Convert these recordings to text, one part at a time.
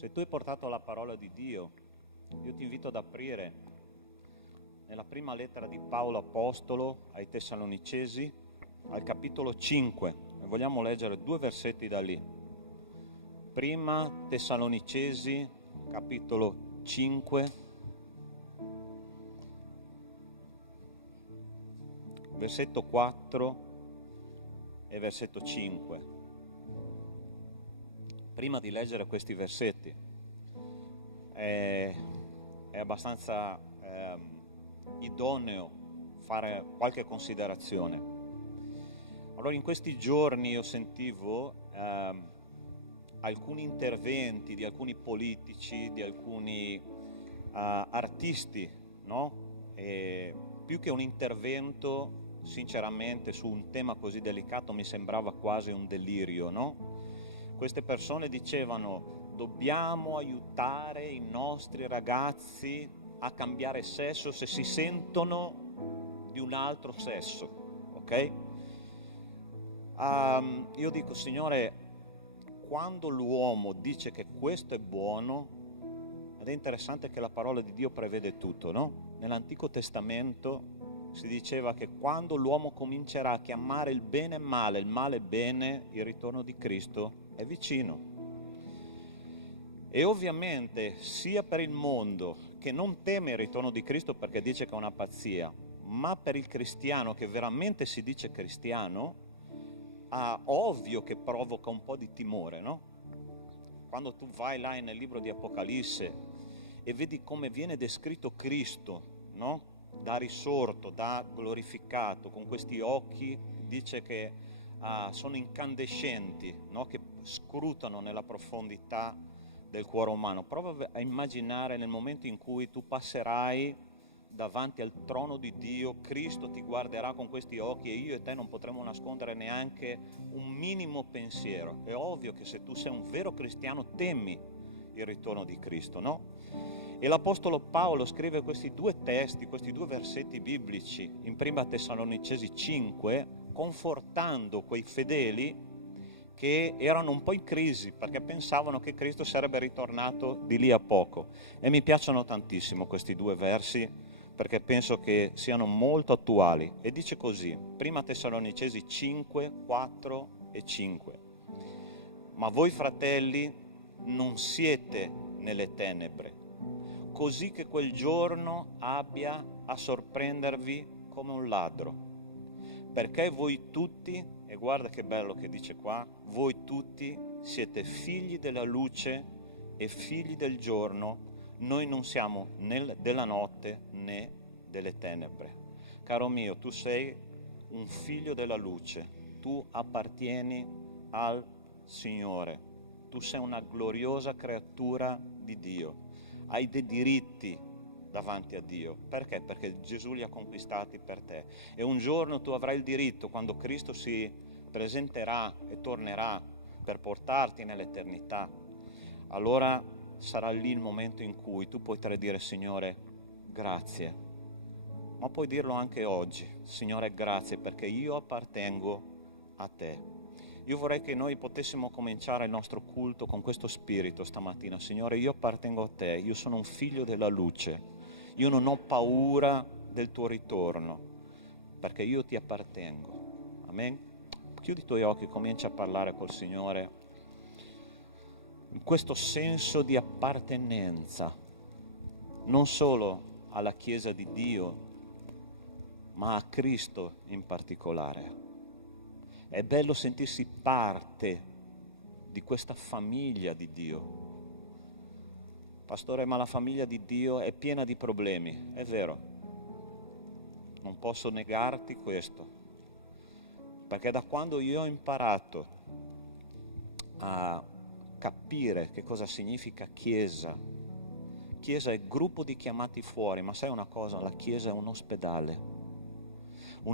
Se tu hai portato la parola di Dio, io ti invito ad aprire nella prima lettera di Paolo Apostolo ai Tessalonicesi, al capitolo 5, e vogliamo leggere 2 versetti da lì. Prima Tessalonicesi, capitolo 5, versetto 4 e versetto 5. Prima di leggere questi versetti è abbastanza idoneo fare qualche considerazione. Allora, in questi giorni io sentivo alcuni interventi di alcuni politici, di alcuni artisti, no? E più che un intervento, sinceramente, su un tema così delicato mi sembrava quasi un delirio, no? Queste persone dicevano: dobbiamo aiutare i nostri ragazzi a cambiare sesso se si sentono di un altro sesso, ok? Io dico, Signore, quando l'uomo dice che questo è buono, ed è interessante che la parola di Dio prevede tutto, no? Nell'Antico Testamento si diceva che quando l'uomo comincerà a chiamare il bene male, il male bene, il ritorno di Cristo è vicino. E ovviamente sia per il mondo, che non teme il ritorno di Cristo perché dice che è una pazzia, ma per il cristiano che veramente si dice cristiano, ovvio che provoca un po' di timore, no? Quando tu vai là nel libro di Apocalisse e vedi come viene descritto Cristo, no? Da risorto, da glorificato, con questi occhi, dice che sono incandescenti, no? Che scrutano nella profondità del cuore umano. Prova a immaginare nel momento in cui tu passerai davanti al trono di Dio, Cristo ti guarderà con questi occhi e io e te non potremo nascondere neanche un minimo pensiero. È ovvio che se tu sei un vero cristiano temi il ritorno di Cristo, no? E l'Apostolo Paolo scrive questi 2 testi, questi 2 versetti biblici in prima Tessalonicesi 5, confortando quei fedeli che erano un po' in crisi perché pensavano che Cristo sarebbe ritornato di lì a poco. E mi piacciono tantissimo questi 2 versi perché penso che siano molto attuali. E dice così, prima Tessalonicesi 5, 4 e 5. Ma voi fratelli non siete nelle tenebre, così che quel giorno abbia a sorprendervi come un ladro. Perché voi tutti, e guarda che bello che dice qua, voi tutti siete figli della luce e figli del giorno, noi non siamo né della notte né delle tenebre. Caro mio, tu sei un figlio della luce, tu appartieni al Signore, tu sei una gloriosa creatura di Dio, hai dei diritti davanti a Dio. Perché? Perché Gesù li ha conquistati per te. E un giorno tu avrai il diritto, quando Cristo si presenterà e tornerà per portarti nell'eternità, allora sarà lì il momento in cui tu potrai dire: Signore, grazie. Ma puoi dirlo anche oggi: Signore, grazie perché io appartengo a te. Io vorrei che noi potessimo cominciare il nostro culto con questo spirito stamattina. Signore, io appartengo a te, io sono un figlio della luce. Io non ho paura del tuo ritorno, perché io ti appartengo. Amen? Chiudi i tuoi occhi e comincia a parlare col Signore in questo senso di appartenenza, non solo alla Chiesa di Dio, ma a Cristo in particolare. È bello sentirsi parte di questa famiglia di Dio. Pastore, ma la famiglia di Dio è piena di problemi, è vero, non posso negarti questo, perché da quando io ho imparato a capire che cosa significa Chiesa è gruppo di chiamati fuori, ma sai una cosa, la Chiesa è un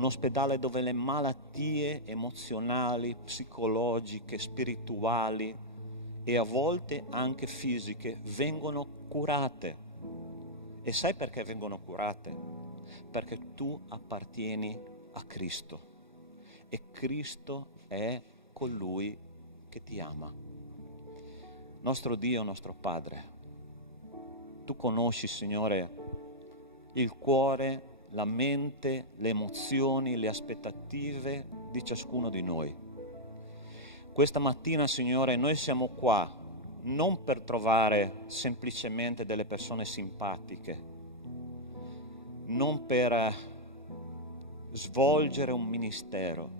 ospedale dove le malattie emozionali, psicologiche, spirituali e a volte anche fisiche vengono curate. E sai perché vengono curate? Perché tu appartieni a Cristo e Cristo è colui che ti ama. nostro Dio, nostro Padre. Tu conosci, Signore, il cuore, la mente, le emozioni, le aspettative di ciascuno di noi. Questa mattina, Signore, noi siamo qua non per trovare semplicemente delle persone simpatiche, non per svolgere un ministero.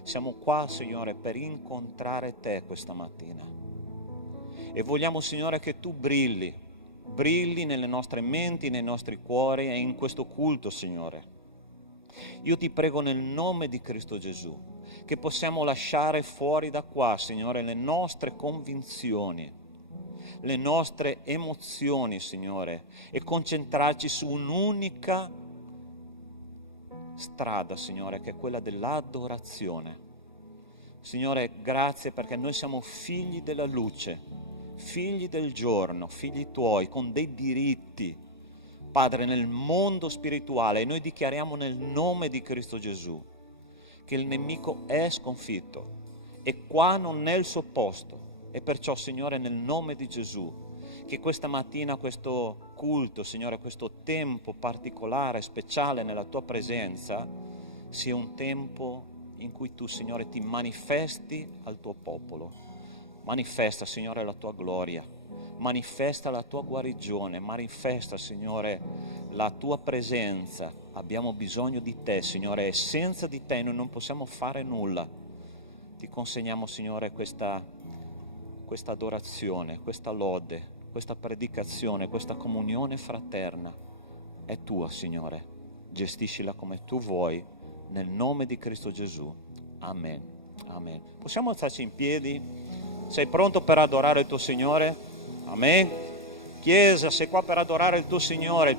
Siamo qua, Signore, per incontrare Te questa mattina. E vogliamo, Signore, che Tu brilli nelle nostre menti, nei nostri cuori e in questo culto, Signore. Io ti prego nel nome di Cristo Gesù che possiamo lasciare fuori da qua, Signore, le nostre convinzioni, le nostre emozioni, Signore, e concentrarci su un'unica strada, Signore, che è quella dell'adorazione. Signore, grazie perché noi siamo figli della luce, figli del giorno, figli Tuoi, con dei diritti, Padre, nel mondo spirituale. E noi dichiariamo nel nome di Cristo Gesù che il nemico è sconfitto e qua non è il suo posto. E perciò, Signore, nel nome di Gesù, che questa mattina questo culto, Signore, questo tempo particolare, speciale nella Tua presenza, sia un tempo in cui Tu, Signore, ti manifesti al Tuo popolo. Manifesta, Signore, la Tua gloria, manifesta la Tua guarigione, manifesta, Signore, la Tua presenza. Abbiamo bisogno di Te, Signore, e senza di Te noi non possiamo fare nulla. Ti consegniamo, Signore, questa adorazione, questa lode, questa predicazione, questa comunione fraterna. È Tua, Signore. Gestiscila come Tu vuoi, nel nome di Cristo Gesù. Amen. Amen. Possiamo alzarci in piedi? Sei pronto per adorare il tuo Signore? Amen. Chiesa, sei qua per adorare il tuo Signore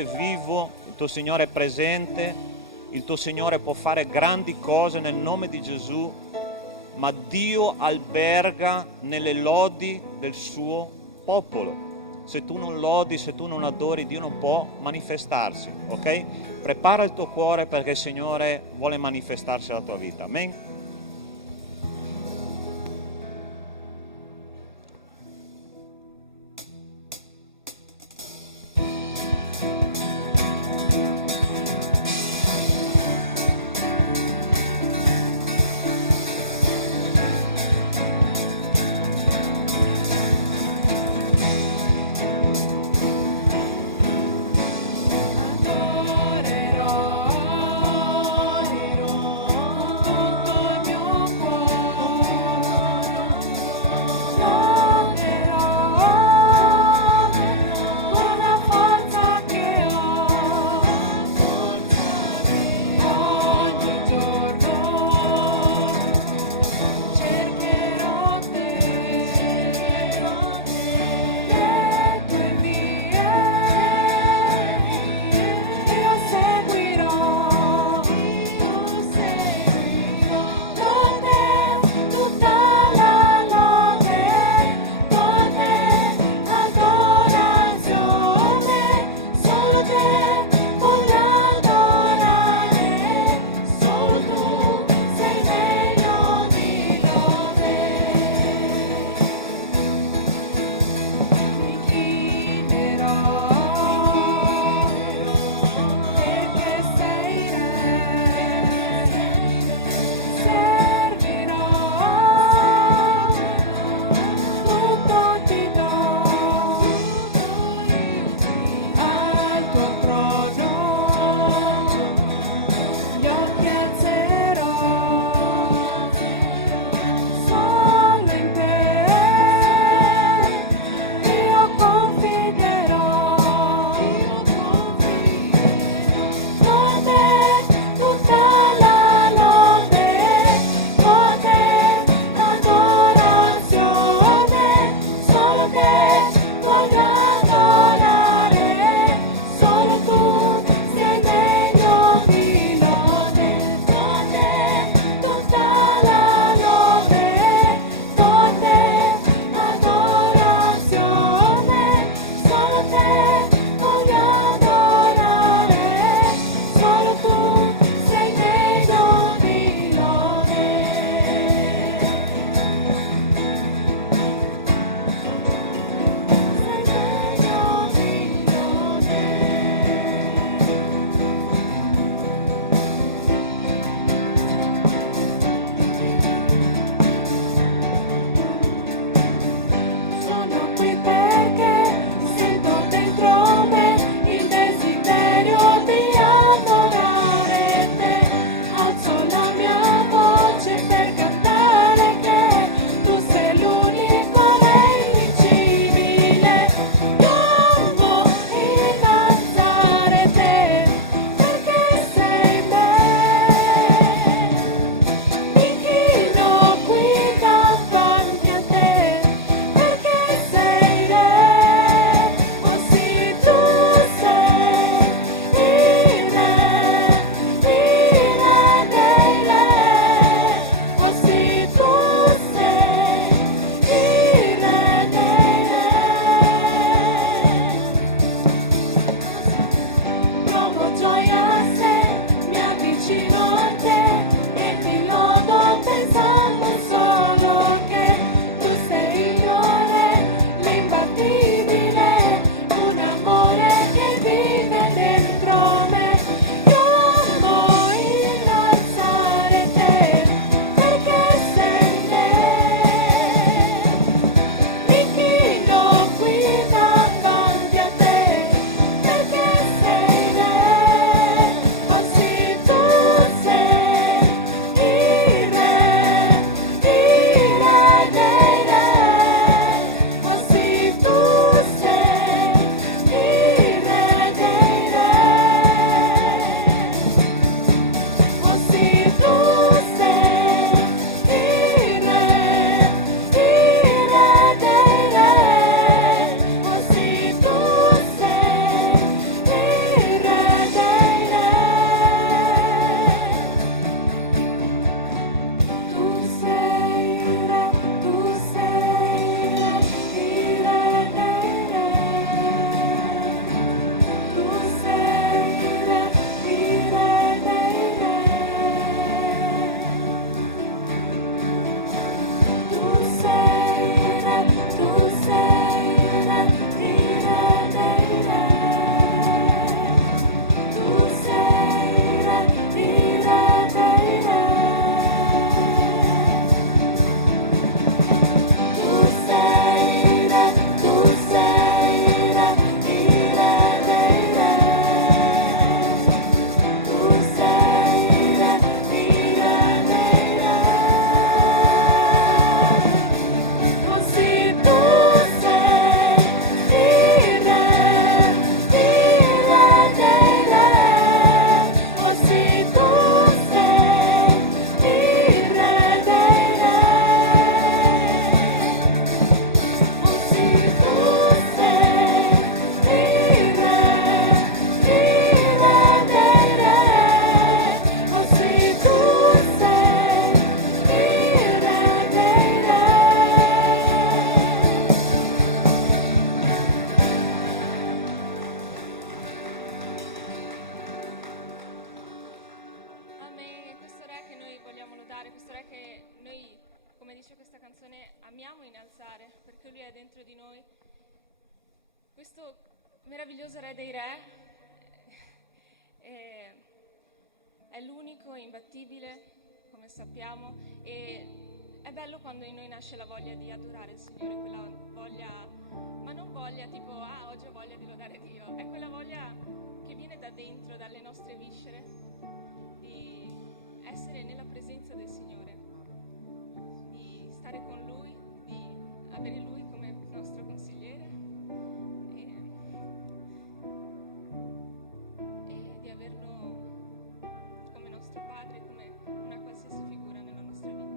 è vivo, il tuo Signore è presente, il tuo Signore può fare grandi cose nel nome di Gesù, ma Dio alberga nelle lodi del suo popolo. Se tu non lodi, se tu non adori, Dio non può manifestarsi, ok? Prepara il tuo cuore perché il Signore vuole manifestarsi alla tua vita. Amen. Adorerò noi. Questo meraviglioso Re dei Re è l'unico, è imbattibile, come sappiamo, e è bello quando in noi nasce la voglia di adorare il Signore, quella voglia, ma non voglia tipo, oggi ho voglia di lodare Dio, è quella voglia che viene da dentro, dalle nostre viscere, di essere nella presenza del Signore, di stare con Lui, di avere Lui come nostro consigliere e di averlo come nostro Padre, come una qualsiasi figura nella nostra vita.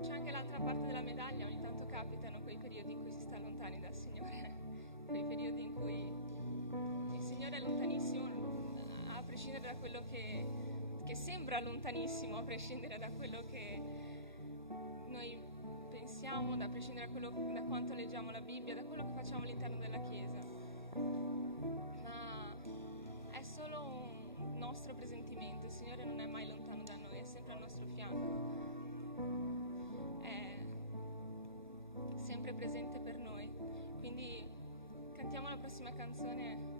C'è anche l'altra parte della medaglia, ogni tanto capitano quei periodi in cui si sta lontani dal Signore, quei periodi in cui il Signore è lontanissimo, a prescindere da quello che sembra lontanissimo, a prescindere da quello che noi pensiamo, da prescindere da quanto leggiamo la Bibbia, da quello che facciamo all'interno della Chiesa. Ma è solo un nostro presentimento, il Signore non è mai lontano da noi, è sempre al nostro fianco, è sempre presente per noi. Quindi cantiamo la prossima canzone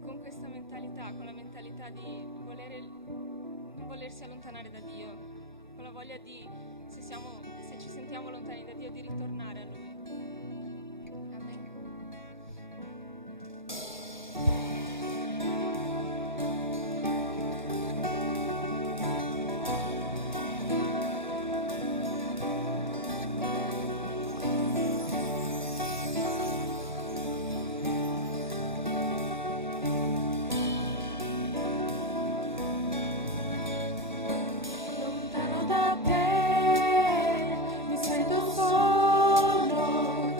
con questa mentalità, con la mentalità di non volersi allontanare da Dio, con la voglia di, se ci sentiamo lontani da Dio, di ritornare a Lui. Amen. Lontano da te mi sento solo.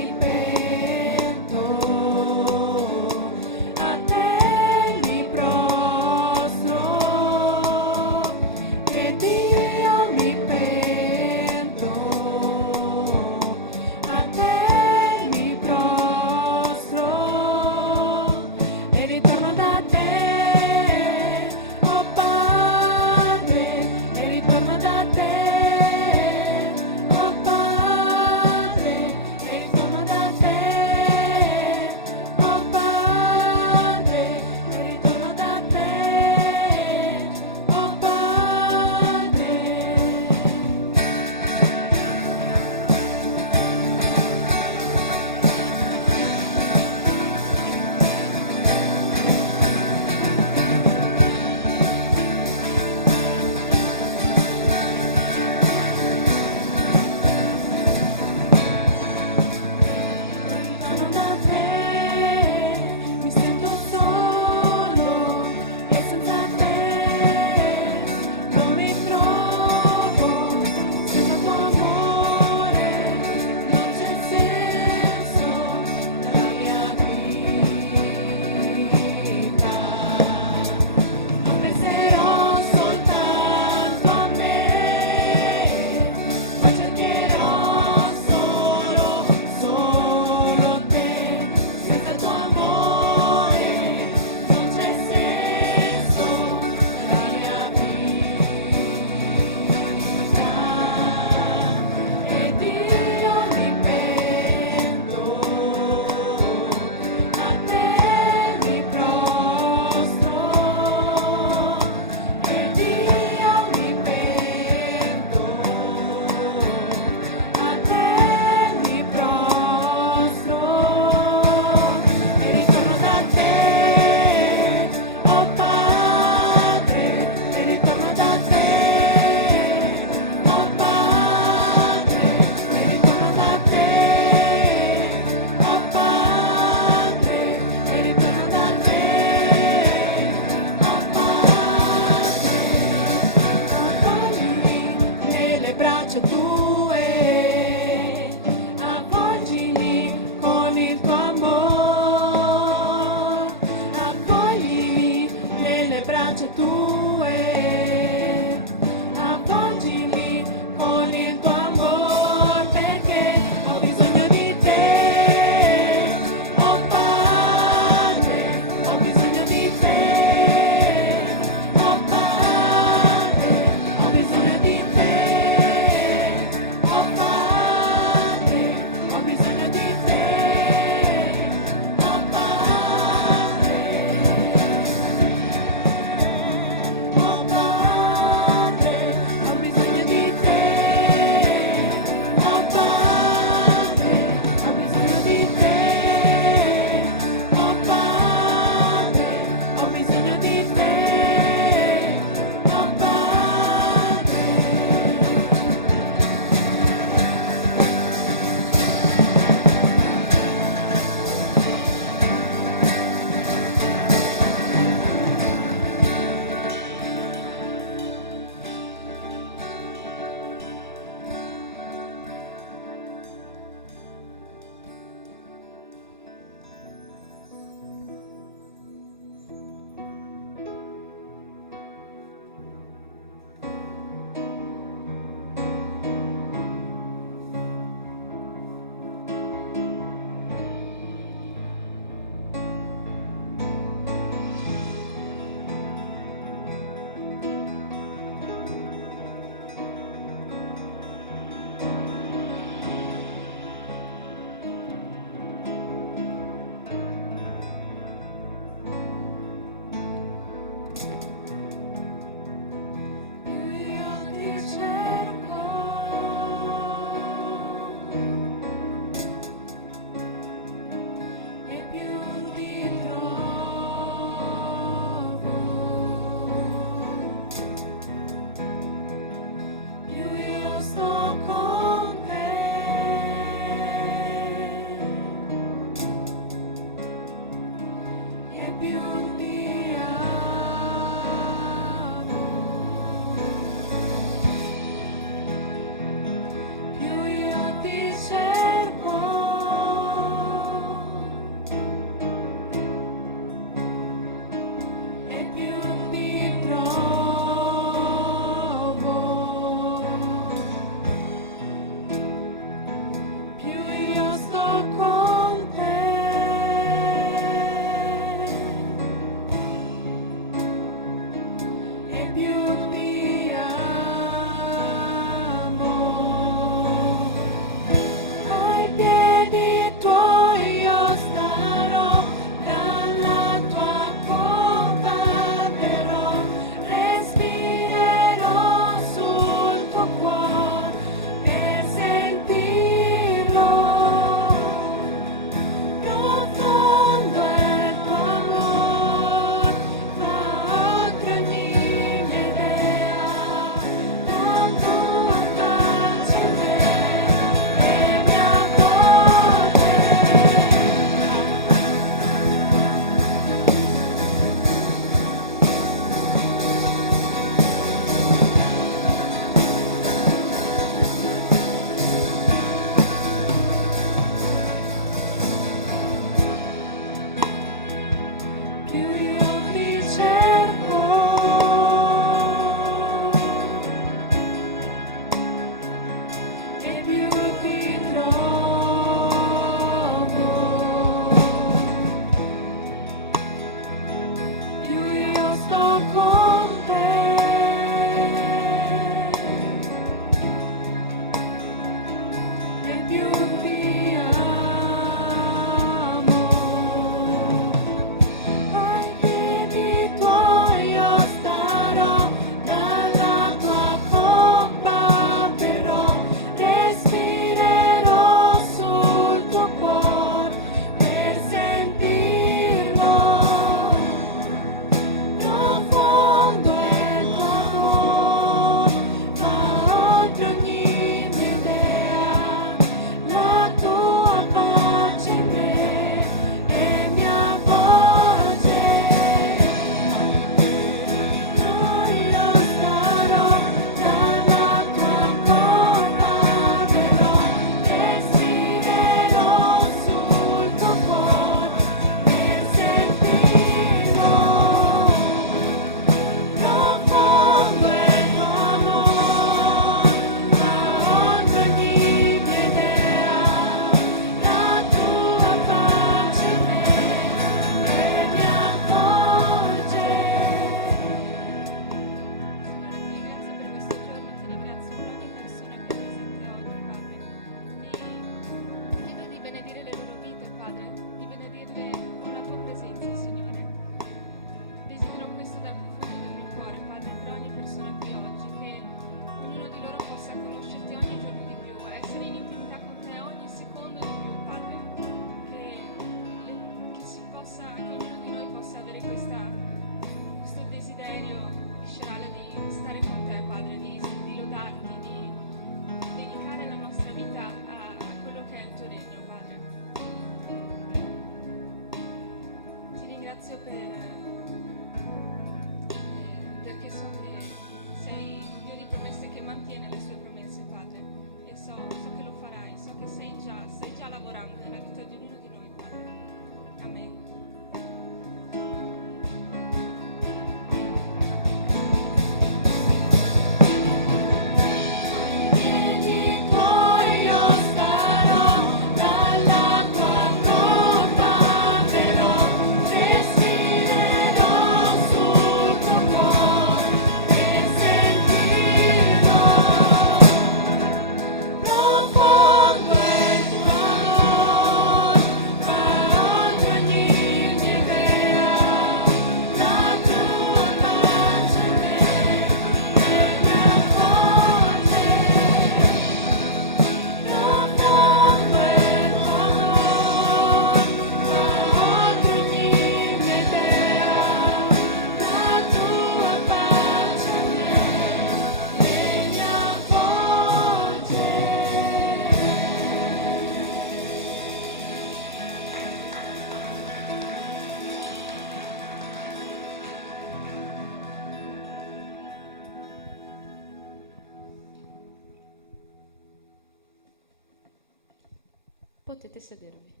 potete sedervi.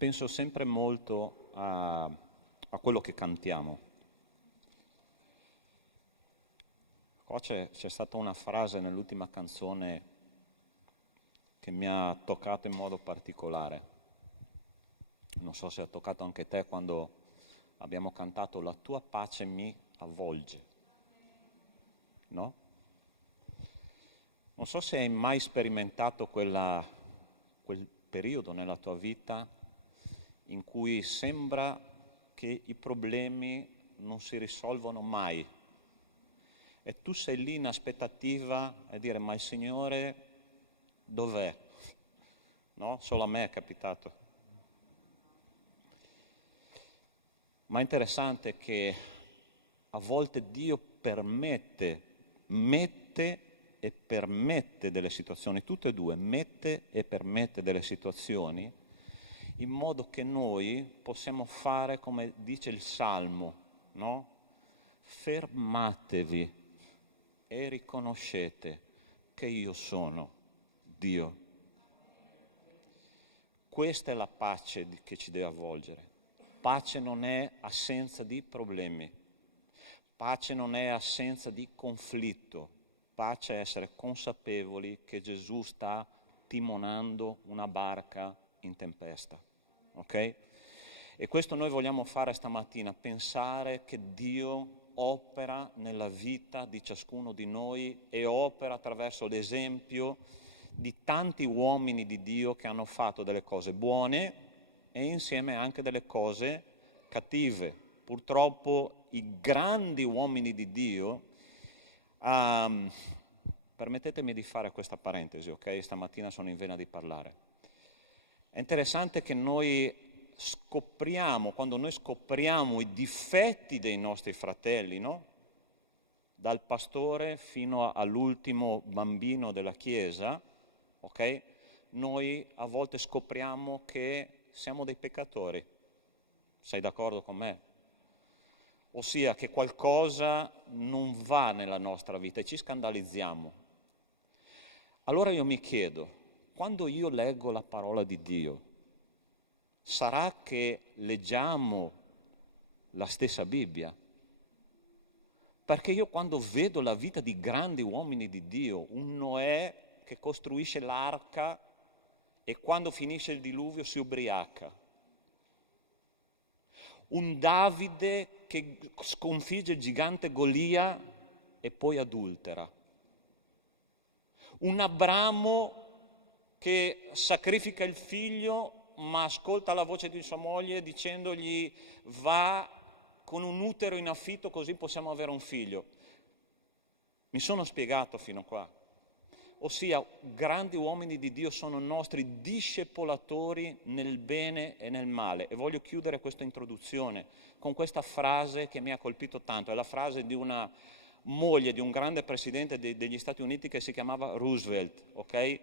Penso sempre molto a quello che cantiamo. Qua c'è stata una frase nell'ultima canzone che mi ha toccato in modo particolare. Non so se ha toccato anche te quando abbiamo cantato "La tua pace mi avvolge", no? Non so se hai mai sperimentato quel periodo nella tua vita in cui sembra che i problemi non si risolvono mai e tu sei lì in aspettativa a dire ma il Signore dov'è? No? Solo a me è capitato. Ma è interessante che a volte Dio mette e permette delle situazioni, tutte e due, mette e permette delle situazioni in modo che noi possiamo fare come dice il Salmo, no? Fermatevi e riconoscete che io sono Dio. Questa è la pace che ci deve avvolgere. Pace non è assenza di problemi, pace non è assenza di conflitto, pace è essere consapevoli che Gesù sta timonando una barca in tempesta. Ok? E questo noi vogliamo fare stamattina, pensare che Dio opera nella vita di ciascuno di noi e opera attraverso l'esempio di tanti uomini di Dio che hanno fatto delle cose buone e insieme anche delle cose cattive. Purtroppo i grandi uomini di Dio, permettetemi di fare questa parentesi, ok? Stamattina sono in vena di parlare. È interessante che quando noi scopriamo i difetti dei nostri fratelli, no? Dal pastore fino all'ultimo bambino della Chiesa, ok? Noi a volte scopriamo che siamo dei peccatori. Sei d'accordo con me? Ossia che qualcosa non va nella nostra vita e ci scandalizziamo. Allora io mi chiedo, quando io leggo la parola di Dio, sarà che leggiamo la stessa Bibbia? Perché io quando vedo la vita di grandi uomini di Dio, un Noè che costruisce l'arca e quando finisce il diluvio si ubriaca, un Davide che sconfigge il gigante Golia e poi adultera, un Abramo che sacrifica il figlio ma ascolta la voce di sua moglie dicendogli va con un utero in affitto così possiamo avere un figlio. Mi sono spiegato fino a qua. Ossia, grandi uomini di Dio sono nostri discepolatori nel bene e nel male. E voglio chiudere questa introduzione con questa frase che mi ha colpito tanto. È la frase di una moglie di un grande presidente degli Stati Uniti che si chiamava Roosevelt, ok?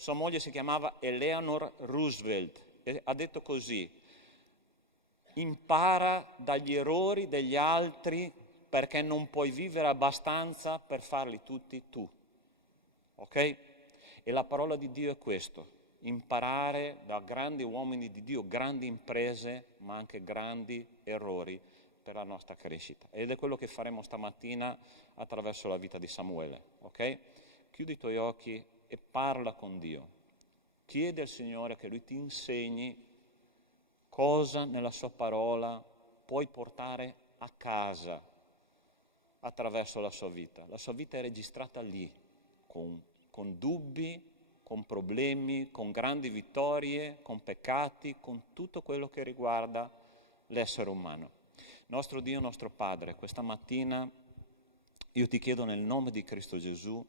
Sua moglie si chiamava Eleanor Roosevelt e ha detto così: impara dagli errori degli altri perché non puoi vivere abbastanza per farli tutti tu. Ok? E la parola di Dio è questo: imparare da grandi uomini di Dio, grandi imprese, ma anche grandi errori per la nostra crescita. Ed è quello che faremo stamattina attraverso la vita di Samuele. Ok? Chiudi i tuoi occhi e parla con Dio. Chiede al Signore che Lui ti insegni cosa nella sua parola puoi portare a casa attraverso la sua vita. La sua vita è registrata lì, con dubbi, con problemi, con grandi vittorie, con peccati, con tutto quello che riguarda l'essere umano. Nostro Dio, nostro Padre, questa mattina io ti chiedo nel nome di Cristo Gesù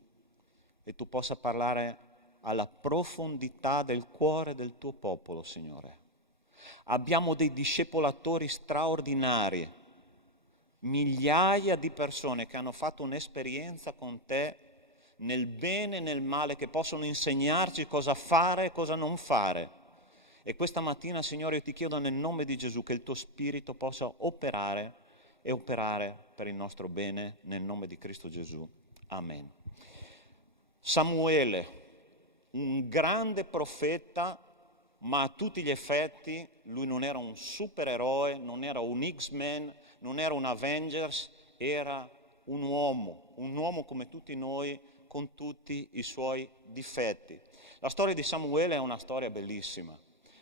e tu possa parlare alla profondità del cuore del tuo popolo, Signore. Abbiamo dei discepolatori straordinari, migliaia di persone che hanno fatto un'esperienza con te nel bene e nel male, che possono insegnarci cosa fare e cosa non fare. E questa mattina, Signore, io ti chiedo nel nome di Gesù che il tuo Spirito possa operare e operare per il nostro bene, nel nome di Cristo Gesù. Amen. Samuele, un grande profeta, ma a tutti gli effetti lui non era un supereroe, non era un X-Men, non era un Avengers, era un uomo come tutti noi, con tutti i suoi difetti. La storia di Samuele è una storia bellissima.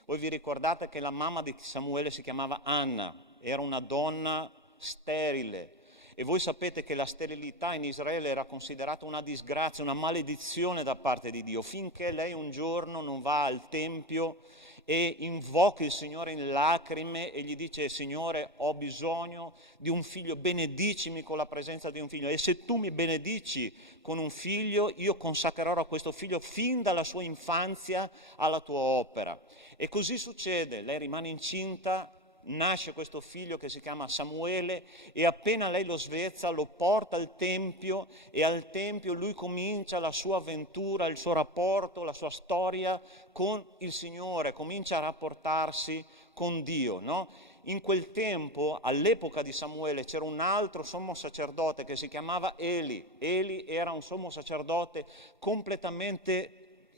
Voi vi ricordate che la mamma di Samuele si chiamava Anna, era una donna sterile, e voi sapete che la sterilità in Israele era considerata una disgrazia, una maledizione da parte di Dio, finché lei un giorno non va al Tempio e invoca il Signore in lacrime e gli dice: Signore, ho bisogno di un figlio, benedicimi con la presenza di un figlio, e se tu mi benedici con un figlio, io consacrerò a questo figlio fin dalla sua infanzia alla tua opera. E così succede, lei rimane incinta, nasce questo figlio che si chiama Samuele, e appena lei lo svezza lo porta al Tempio, e al Tempio lui comincia la sua avventura, il suo rapporto, la sua storia con il Signore, comincia a rapportarsi con Dio, no? In quel tempo, all'epoca di Samuele, c'era un altro sommo sacerdote che si chiamava Eli. Eli era un sommo sacerdote completamente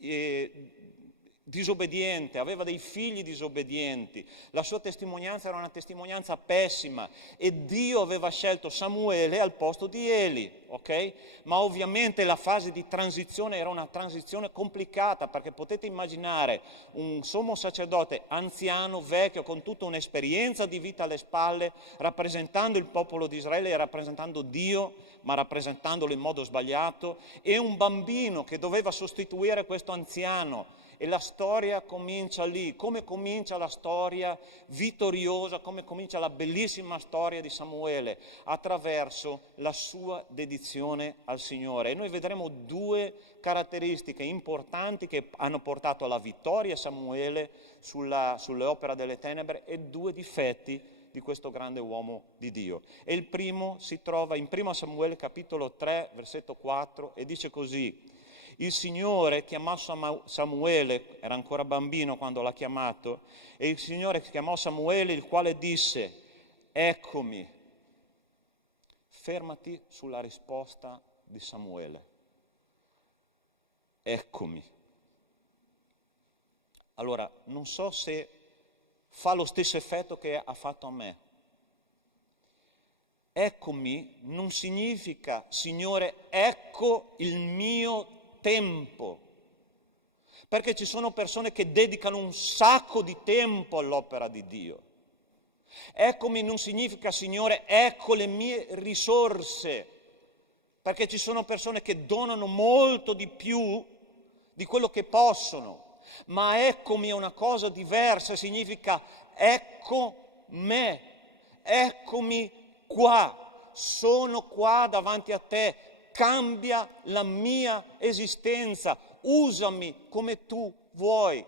disobbediente, aveva dei figli disobbedienti, la sua testimonianza era una testimonianza pessima e Dio aveva scelto Samuele al posto di Eli, ok? Ma ovviamente la fase di transizione era una transizione complicata, perché potete immaginare un sommo sacerdote anziano, vecchio, con tutta un'esperienza di vita alle spalle, rappresentando il popolo di Israele e rappresentando Dio, ma rappresentandolo in modo sbagliato, e un bambino che doveva sostituire questo anziano. E la storia comincia lì. Come comincia la storia vittoriosa, come comincia la bellissima storia di Samuele? Attraverso la sua dedizione al Signore. E noi vedremo due caratteristiche importanti che hanno portato alla vittoria Samuele sulle opere delle tenebre, e due difetti di questo grande uomo di Dio. E il primo si trova in 1 Samuele capitolo 3, versetto 4, e dice così: il Signore chiamò Samuele, era ancora bambino quando l'ha chiamato, e il Signore chiamò Samuele, il quale disse: eccomi. Fermati sulla risposta di Samuele. Eccomi. Allora, non so se fa lo stesso effetto che ha fatto a me. Eccomi non significa: Signore, ecco il mio tempo, perché ci sono persone che dedicano un sacco di tempo all'opera di Dio. Eccomi non significa: Signore, ecco le mie risorse, perché ci sono persone che donano molto di più di quello che possono. Ma eccomi è una cosa diversa, significa: ecco me, eccomi qua, sono qua davanti a te, cambia la mia esistenza, usami come tu vuoi.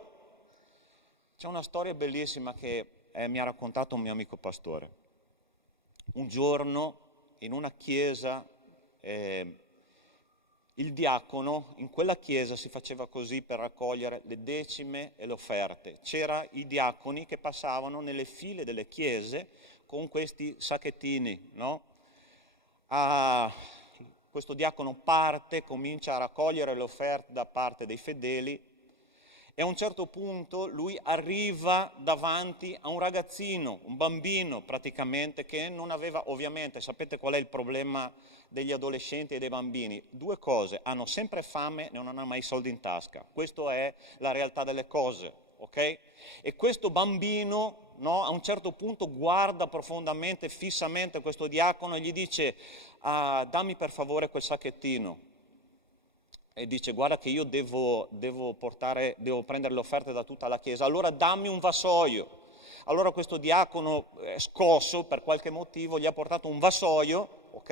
C'è una storia bellissima che mi ha raccontato un mio amico pastore. Un giorno in una chiesa, il diacono in quella chiesa si faceva così per raccogliere le decime e le offerte. C'erano i diaconi che passavano nelle file delle chiese con questi sacchettini, no? Questo diacono parte, comincia a raccogliere le offerte da parte dei fedeli, e a un certo punto lui arriva davanti a un ragazzino, un bambino praticamente, che non aveva, ovviamente, sapete qual è il problema degli adolescenti e dei bambini? Due cose: hanno sempre fame e non hanno mai soldi in tasca. Questa è la realtà delle cose, ok? E questo bambino, no, a un certo punto guarda profondamente, fissamente questo diacono e gli dice: dammi per favore quel sacchettino. E dice: guarda che io devo prendere le offerte da tutta la chiesa, allora dammi un vassoio. Allora questo diacono, scosso per qualche motivo, gli ha portato un vassoio ok?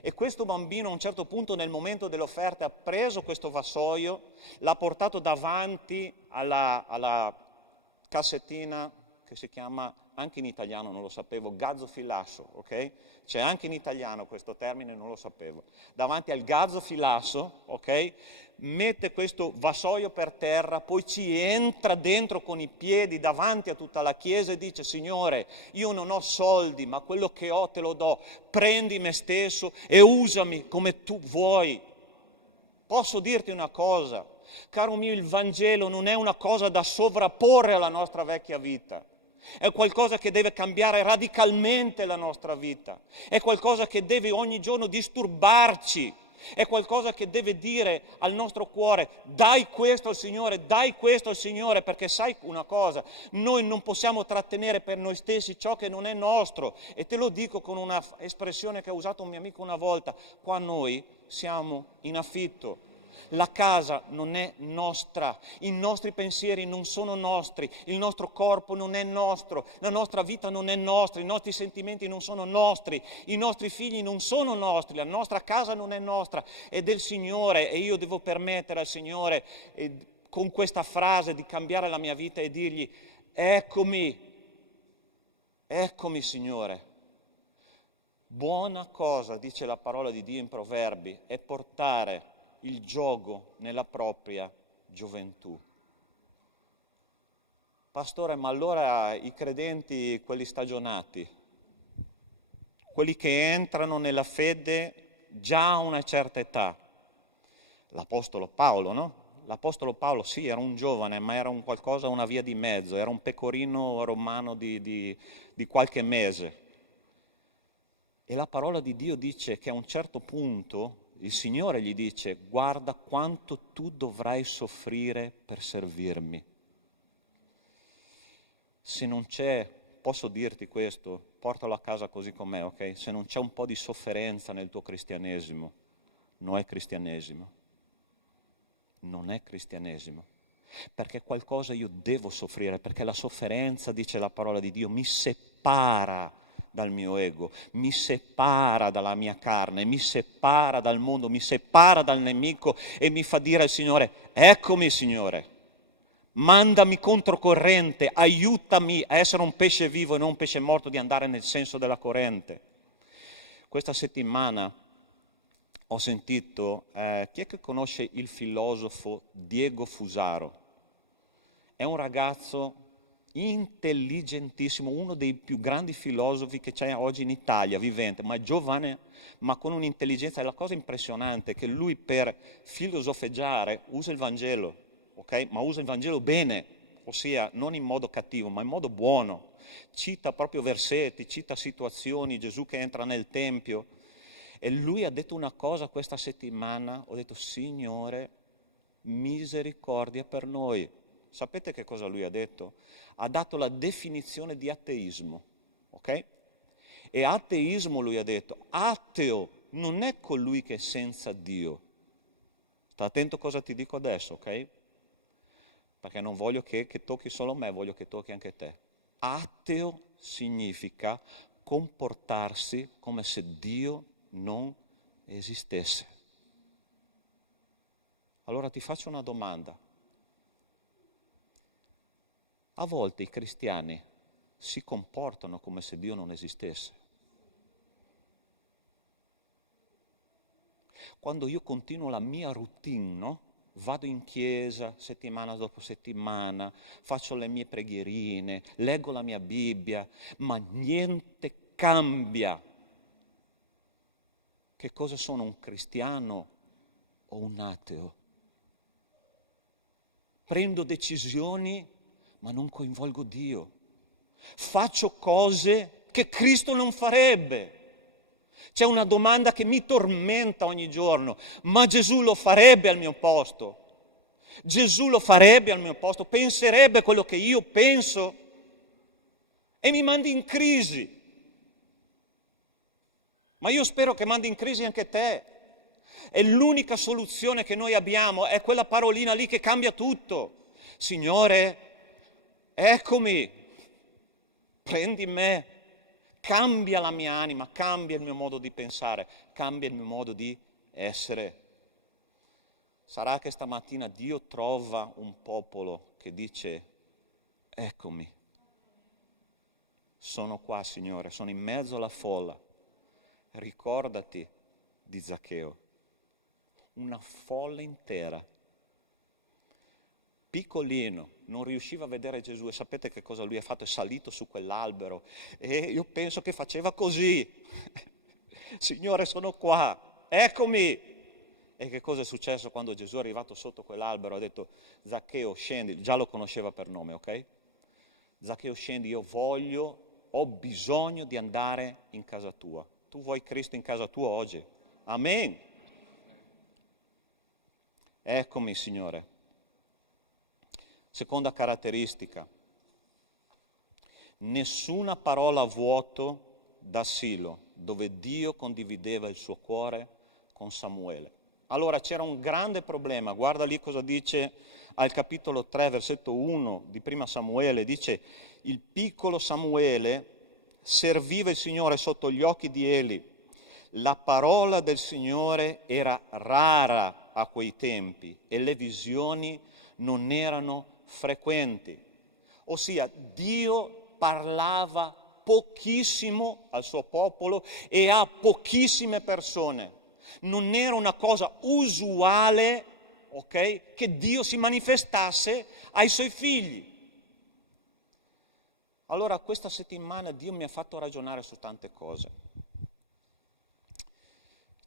E questo bambino a un certo punto nel momento dell'offerta ha preso questo vassoio, l'ha portato davanti alla cassettina che si chiama, anche in italiano non lo sapevo, gazzofilasso, ok? C'è anche in italiano questo termine, non lo sapevo. Davanti al gazzofilasso, ok? Mette questo vassoio per terra, poi ci entra dentro con i piedi davanti a tutta la chiesa e dice: Signore, io non ho soldi, ma quello che ho te lo do, prendi me stesso e usami come tu vuoi. Posso dirti una cosa, caro mio, il Vangelo non è una cosa da sovrapporre alla nostra vecchia vita. È qualcosa che deve cambiare radicalmente la nostra vita, è qualcosa che deve ogni giorno disturbarci, è qualcosa che deve dire al nostro cuore: dai questo al Signore, dai questo al Signore, perché sai una cosa, noi non possiamo trattenere per noi stessi ciò che non è nostro. E te lo dico con una espressione che ha usato un mio amico una volta: qua noi siamo in affitto. La casa non è nostra, i nostri pensieri non sono nostri, il nostro corpo non è nostro, la nostra vita non è nostra, i nostri sentimenti non sono nostri, i nostri figli non sono nostri, la nostra casa non è nostra, è del Signore. E io devo permettere al Signore, con questa frase, di cambiare la mia vita e dirgli: eccomi, eccomi Signore. Buona cosa, dice la parola di Dio in Proverbi, è portare il giogo nella propria gioventù. Pastore, ma allora i credenti, quelli stagionati, quelli che entrano nella fede già a una certa età, l'Apostolo Paolo, no? L'Apostolo Paolo sì, era un giovane, ma era un qualcosa, una via di mezzo, era un pecorino romano di qualche mese. E la parola di Dio dice che a un certo punto il Signore gli dice: guarda quanto tu dovrai soffrire per servirmi. Se non c'è, posso dirti questo, portalo a casa così com'è, ok? Se non c'è un po' di sofferenza nel tuo cristianesimo, non è cristianesimo. Non è cristianesimo. Perché qualcosa io devo soffrire, perché la sofferenza, dice la parola di Dio, mi separa dal mio ego, mi separa dalla mia carne, mi separa dal mondo, mi separa dal nemico e mi fa dire al Signore: eccomi Signore, mandami controcorrente, aiutami a essere un pesce vivo e non un pesce morto, di andare nel senso della corrente. Questa settimana ho sentito, chi è che conosce il filosofo Diego Fusaro? È un ragazzo intelligentissimo, uno dei più grandi filosofi che c'è oggi in Italia, vivente, ma giovane, ma con un'intelligenza. E la cosa impressionante è che lui, per filosofeggiare, usa il Vangelo, ok? Ma usa il Vangelo bene, ossia non in modo cattivo, ma in modo buono. Cita proprio versetti, cita situazioni, Gesù che entra nel Tempio. E lui ha detto una cosa questa settimana: ho detto: Signore, misericordia per noi. Sapete che cosa lui ha detto? Ha dato la definizione di ateismo, ok? E ateismo, lui ha detto, ateo non è colui che è senza Dio. Sta attento cosa ti dico adesso, ok? Perché non voglio che tocchi solo me, voglio che tocchi anche te. Ateo significa comportarsi come se Dio non esistesse. Allora ti faccio una domanda. A volte i cristiani si comportano come se Dio non esistesse. Quando io continuo la mia routine, no? Vado in chiesa settimana dopo settimana, faccio le mie preghierine, leggo la mia Bibbia, ma niente cambia. Che cosa sono, un cristiano o un ateo? Prendo decisioni ma non coinvolgo Dio. Faccio cose che Cristo non farebbe. C'è una domanda che mi tormenta ogni giorno: ma Gesù lo farebbe al mio posto? Gesù lo farebbe al mio posto? Penserebbe quello che io penso? E mi mandi in crisi. Ma io spero che mandi in crisi anche te. E l'unica soluzione che noi abbiamo è quella parolina lì che cambia tutto. Signore, eccomi, prendi me, cambia la mia anima, cambia il mio modo di pensare, cambia il mio modo di essere. Sarà che stamattina Dio trova un popolo che dice: eccomi, sono qua, Signore, sono in mezzo alla folla. Ricordati di Zaccheo, una folla intera, piccolino, non riusciva a vedere Gesù, e sapete che cosa lui ha fatto? È salito su quell'albero e io penso che faceva così: Signore, sono qua, eccomi. E che cosa è successo quando Gesù è arrivato sotto quell'albero? Ha detto: Zaccheo, scendi. Già lo conosceva per nome, ok? Zaccheo, scendi, ho bisogno di andare in casa tua. Tu vuoi Cristo in casa tua oggi? Amen. Eccomi, Signore. Seconda caratteristica: nessuna parola a vuoto da Silo, dove Dio condivideva il suo cuore con Samuele. Allora c'era un grande problema, guarda lì cosa dice al capitolo 3, versetto 1 di prima Samuele, dice: il piccolo Samuele serviva il Signore sotto gli occhi di Eli. La parola del Signore era rara a quei tempi e le visioni non erano frequenti. Ossia, Dio parlava pochissimo al suo popolo e a pochissime persone. Non era una cosa usuale, ok, che Dio si manifestasse ai suoi figli. Allora questa settimana Dio mi ha fatto ragionare su tante cose.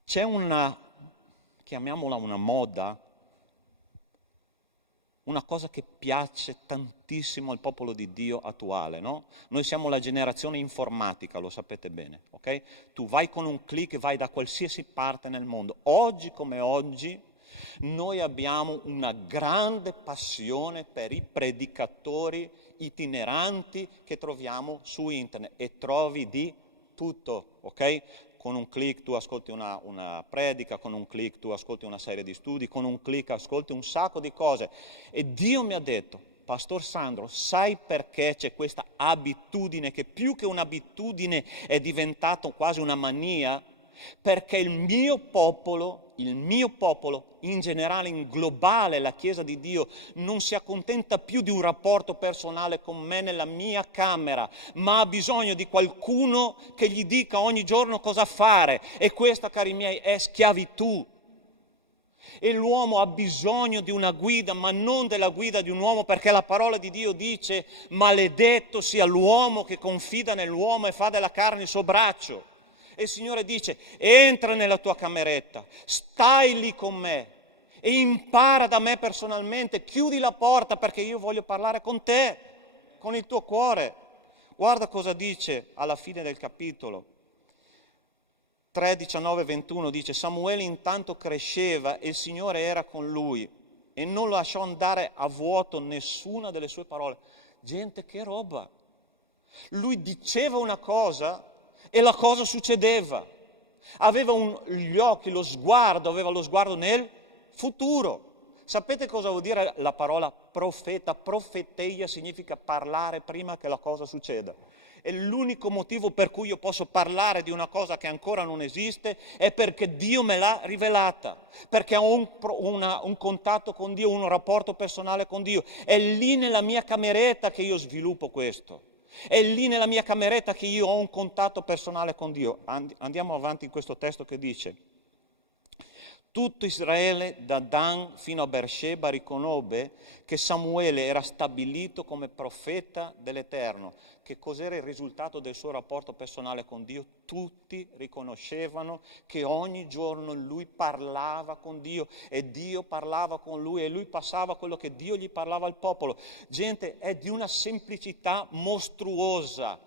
C'è una, chiamiamola una moda, una cosa che piace tantissimo al popolo di Dio attuale, no? Noi siamo la generazione informatica, lo sapete bene, ok? Tu vai con un click, vai da qualsiasi parte nel mondo. Oggi come oggi noi abbiamo una grande passione per i predicatori itineranti che troviamo su internet, e trovi di tutto, ok? Con un click tu ascolti una predica, con un click tu ascolti una serie di studi, con un click ascolti un sacco di cose. E Dio mi ha detto: Pastor Sandro, sai perché c'è questa abitudine, che più che un'abitudine è diventato quasi una mania? Perché il mio popolo in generale, in globale, la Chiesa di Dio, non si accontenta più di un rapporto personale con me nella mia camera, ma ha bisogno di qualcuno che gli dica ogni giorno cosa fare. E questa, cari miei, è schiavitù. E l'uomo ha bisogno di una guida, ma non della guida di un uomo, perché la parola di Dio dice: maledetto sia l'uomo che confida nell'uomo e fa della carne il suo braccio. E il Signore dice: entra nella tua cameretta, stai lì con me e impara da me personalmente, chiudi la porta perché io voglio parlare con te, con il tuo cuore. Guarda cosa dice alla fine del capitolo 3, 19, 21, dice: Samuele intanto cresceva e il Signore era con lui e non lasciò andare a vuoto nessuna delle sue parole. Gente, che roba! Lui diceva una cosa e la cosa succedeva. Aveva gli occhi, aveva lo sguardo nel futuro. Sapete cosa vuol dire la parola profeta? Profeteia significa parlare prima che la cosa succeda. E l'unico motivo per cui io posso parlare di una cosa che ancora non esiste è perché Dio me l'ha rivelata, perché ho un contatto con Dio, un rapporto personale con Dio. È lì nella mia cameretta che io sviluppo questo. È lì nella mia cameretta che io ho un contatto personale con Dio. Andiamo avanti in questo testo che dice: tutto Israele, da Dan fino a Beersheba, riconobbe che Samuele era stabilito come profeta dell'Eterno. Che cos'era il risultato del suo rapporto personale con Dio? Tutti riconoscevano che ogni giorno lui parlava con Dio e Dio parlava con lui e lui passava quello che Dio gli parlava al popolo. Gente, è di una semplicità mostruosa.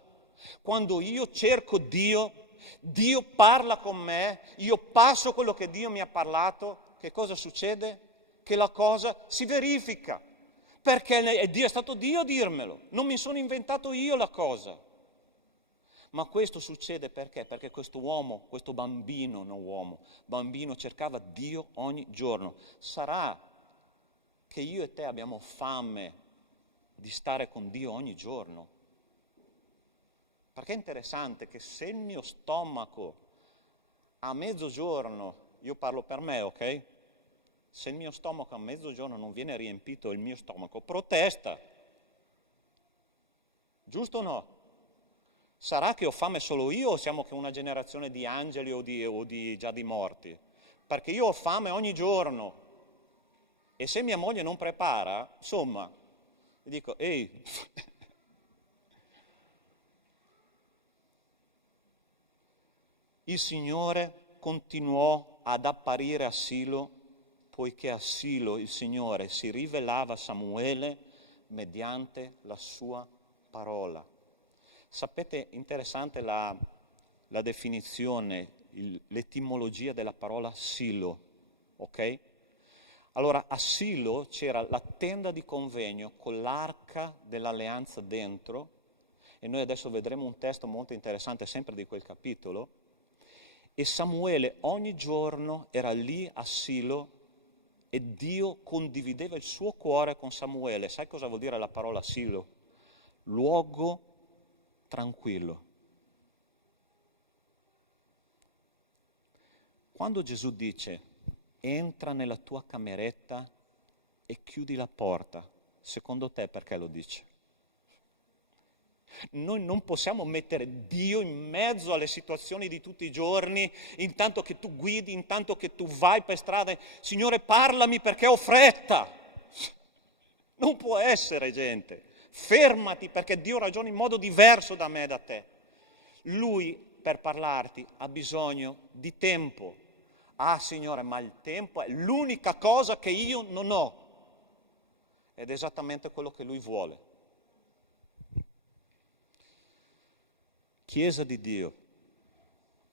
Quando io cerco Dio, Dio parla con me, io passo quello che Dio mi ha parlato, che cosa succede? Che la cosa si verifica, perché Dio è stato Dio a dirmelo, non mi sono inventato io la cosa. Ma questo succede perché? Perché questo uomo, questo bambino, non uomo, bambino cercava Dio ogni giorno. Sarà che io e te abbiamo fame di stare con Dio ogni giorno? Perché è interessante che se il mio stomaco a mezzogiorno, io parlo per me, ok? Se il mio stomaco a mezzogiorno non viene riempito, il mio stomaco protesta. Giusto o no? Sarà che ho fame solo io o siamo che una generazione di angeli o già di morti? Perché io ho fame ogni giorno e se mia moglie non prepara, insomma, gli dico, ehi, il Signore continuò ad apparire a Silo, poiché a Silo il Signore si rivelava a Samuele mediante la sua parola. Sapete, interessante la definizione, l'etimologia della parola Silo, ok? Allora, a Silo c'era la tenda di convegno con l'arca dell'alleanza dentro, e noi adesso vedremo un testo molto interessante sempre di quel capitolo, e Samuele ogni giorno era lì a Silo e Dio condivideva il suo cuore con Samuele. Sai cosa vuol dire la parola Silo? Luogo tranquillo. Quando Gesù dice entra nella tua cameretta e chiudi la porta, secondo te perché lo dice? Noi non possiamo mettere Dio in mezzo alle situazioni di tutti i giorni, intanto che tu guidi, intanto che tu vai per strada, Signore parlami perché ho fretta. Non può essere, gente. Fermati perché Dio ragiona in modo diverso da me e da te. Lui per parlarti ha bisogno di tempo. Ah Signore, ma il tempo è l'unica cosa che io non ho. Ed è esattamente quello che Lui vuole. Chiesa di Dio,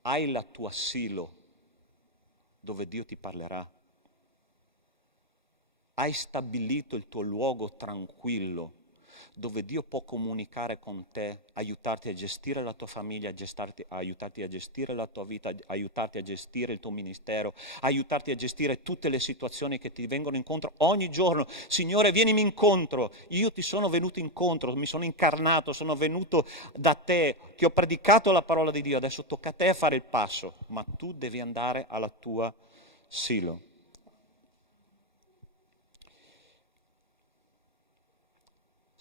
hai la tua Silo dove Dio ti parlerà? Hai stabilito il tuo luogo tranquillo dove Dio può comunicare con te, aiutarti a gestire la tua famiglia, aiutarti a gestire la tua vita, aiutarti a gestire il tuo ministero, aiutarti a gestire tutte le situazioni che ti vengono incontro ogni giorno. Signore, vienimi incontro, io ti sono venuto incontro, mi sono incarnato, sono venuto da te, ti ho predicato la parola di Dio, adesso tocca a te fare il passo, ma tu devi andare alla tua Silo.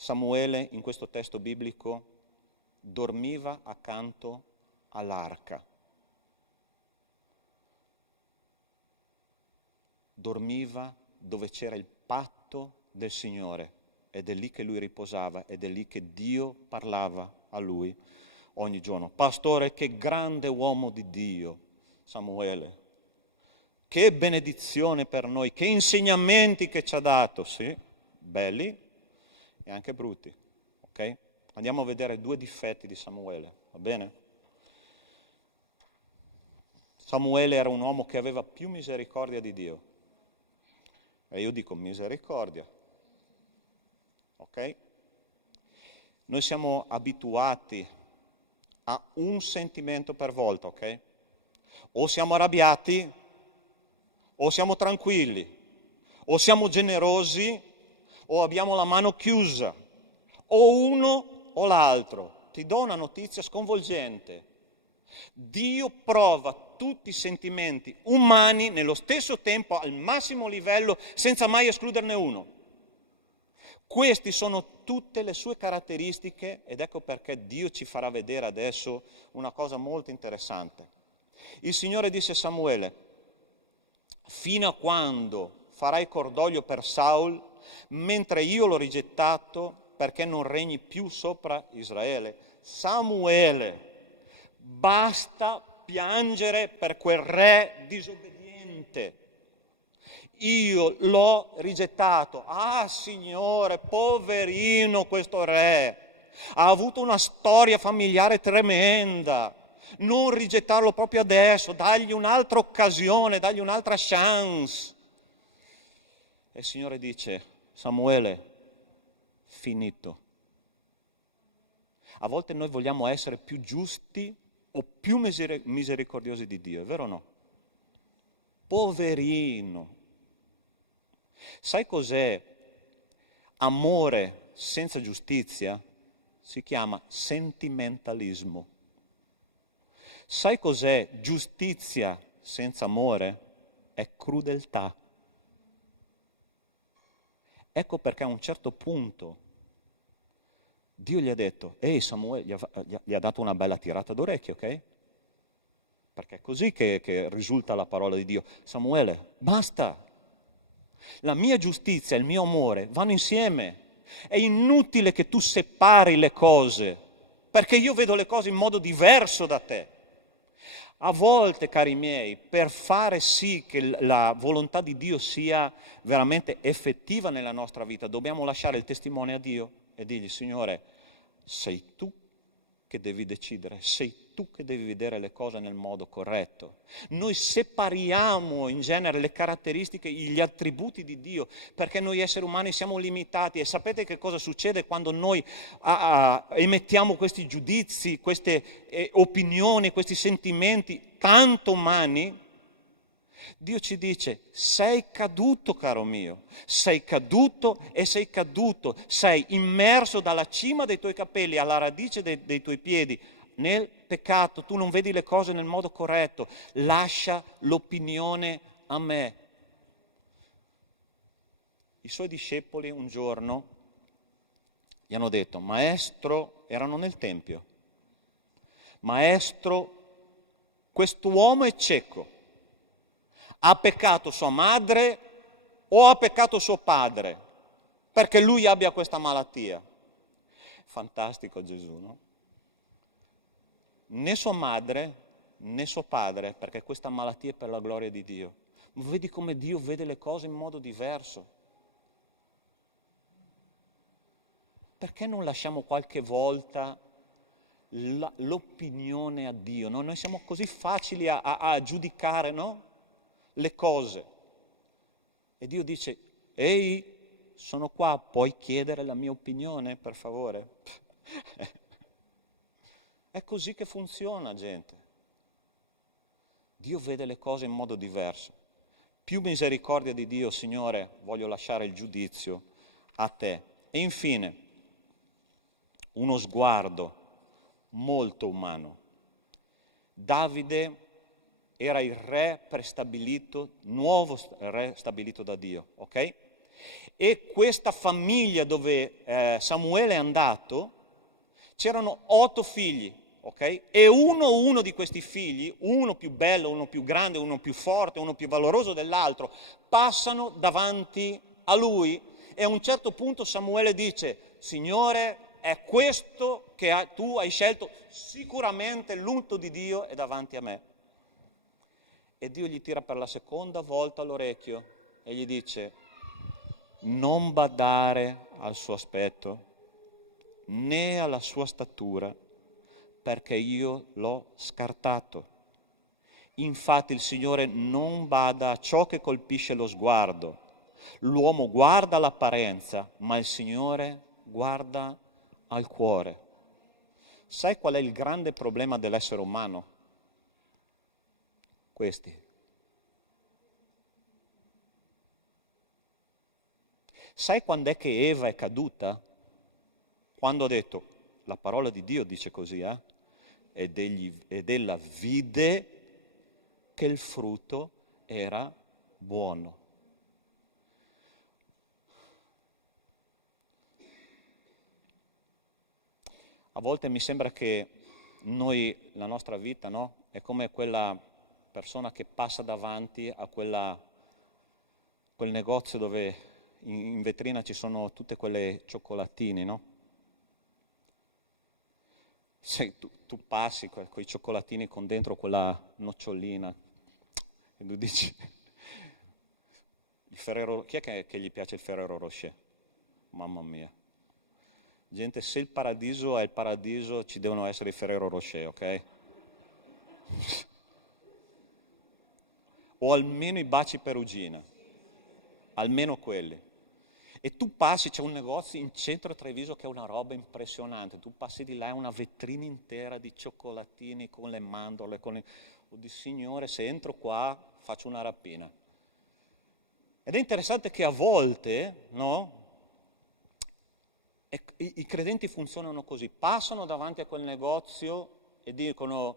Samuele in questo testo biblico dormiva accanto all'arca. Dormiva dove c'era il patto del Signore ed è lì che lui riposava ed è lì che Dio parlava a lui ogni giorno. Pastore, che grande uomo di Dio, Samuele. Che benedizione per noi, che insegnamenti che ci ha dato, sì, belli e anche brutti, ok? Andiamo a vedere 2 difetti di Samuele, va bene? Samuele era un uomo che aveva più misericordia di Dio. E io dico misericordia, ok? Noi siamo abituati a un sentimento per volta, ok? O siamo arrabbiati, o siamo tranquilli, o siamo generosi, o abbiamo la mano chiusa, o uno o l'altro. Ti do una notizia sconvolgente. Dio prova tutti i sentimenti umani nello stesso tempo, al massimo livello, senza mai escluderne uno. Queste sono tutte le sue caratteristiche ed ecco perché Dio ci farà vedere adesso una cosa molto interessante. Il Signore disse a Samuele, fino a quando farai cordoglio per Saul, mentre io l'ho rigettato perché non regni più sopra Israele. Samuele, basta piangere per quel re disobbediente. Io l'ho rigettato. Ah, Signore, poverino questo re. Ha avuto una storia familiare tremenda. Non rigettarlo proprio adesso, dagli un'altra occasione, dagli un'altra chance. E il Signore dice, Samuele, finito. A volte noi vogliamo essere più giusti o più misericordiosi di Dio, è vero o no? Poverino. Sai cos'è amore senza giustizia? si chiama sentimentalismo. Sai cos'è giustizia senza amore? È crudeltà. Ecco perché a un certo punto Dio gli ha detto, ehi Samuele, gli ha dato una bella tirata d'orecchio, ok? Perché è così che risulta la parola di Dio. Samuele, basta! La mia giustizia e il mio amore vanno insieme. È inutile che tu separi le cose, perché io vedo le cose in modo diverso da te. A volte, cari miei, per fare sì che la volontà di Dio sia veramente effettiva nella nostra vita, dobbiamo lasciare il testimone a Dio e dirgli, Signore, sei tu che devi decidere, sei tu che devi vedere le cose nel modo corretto. Noi separiamo in genere le caratteristiche, gli attributi di Dio, perché noi esseri umani siamo limitati e sapete che cosa succede quando noi emettiamo questi giudizi, queste opinioni, questi sentimenti tanto umani? Dio ci dice, sei caduto caro mio, sei caduto e sei caduto, sei immerso dalla cima dei tuoi capelli alla radice dei tuoi piedi nel peccato, tu non vedi le cose nel modo corretto, lascia l'opinione a me. I suoi discepoli un giorno gli hanno detto, maestro, erano nel tempio, maestro, quest'uomo è cieco. Ha peccato sua madre o ha peccato suo padre perché lui abbia questa malattia? Fantastico Gesù, no? Né sua madre né suo padre, perché questa malattia è per la gloria di Dio. Ma vedi come Dio vede le cose in modo diverso. Perché non lasciamo qualche volta l'opinione a Dio? No? Noi siamo così facili a giudicare, no? Le cose. E Dio dice, ehi, sono qua, puoi chiedere la mia opinione, per favore? È così che funziona, gente. Dio vede le cose in modo diverso. Più misericordia di Dio, Signore, voglio lasciare il giudizio a te. E infine, uno sguardo molto umano. Davide era il re prestabilito, nuovo re stabilito da Dio, ok? E questa famiglia dove Samuele è andato, c'erano 8 figli, ok? E uno di questi figli, uno più bello, uno più grande, uno più forte, uno più valoroso dell'altro, passano davanti a lui e a un certo punto Samuele dice, Signore, è questo che tu hai scelto, sicuramente l'unto di Dio è davanti a me. E Dio gli tira per la seconda volta l'orecchio e gli dice, non badare al suo aspetto né alla sua statura, perché io l'ho scartato. Infatti il Signore non bada a ciò che colpisce lo sguardo. L'uomo guarda l'apparenza, ma il Signore guarda al cuore. Sai qual è il grande problema dell'essere umano? Questi. Sai quando è che Eva è caduta? Quando ha detto, la parola di Dio dice così, ed ella vide che il frutto era buono. A volte mi sembra che noi, la nostra vita, no? È come quella persona che passa davanti a quel negozio dove in vetrina ci sono tutte quelle cioccolatini, no? Tu passi con i cioccolatini con dentro quella nocciolina e tu dici, chi è che gli piace il Ferrero Rocher? Mamma mia. Gente, se il paradiso è il paradiso, ci devono essere i Ferrero Rocher, ok? O almeno i baci Perugina, almeno quelli. E tu passi, c'è un negozio in centro a Treviso che è una roba impressionante, tu passi di là, è una vetrina intera di cioccolatini con le mandorle, oh di Signore, se entro qua faccio una rapina. Ed è interessante che a volte, no? I credenti funzionano così, passano davanti a quel negozio e dicono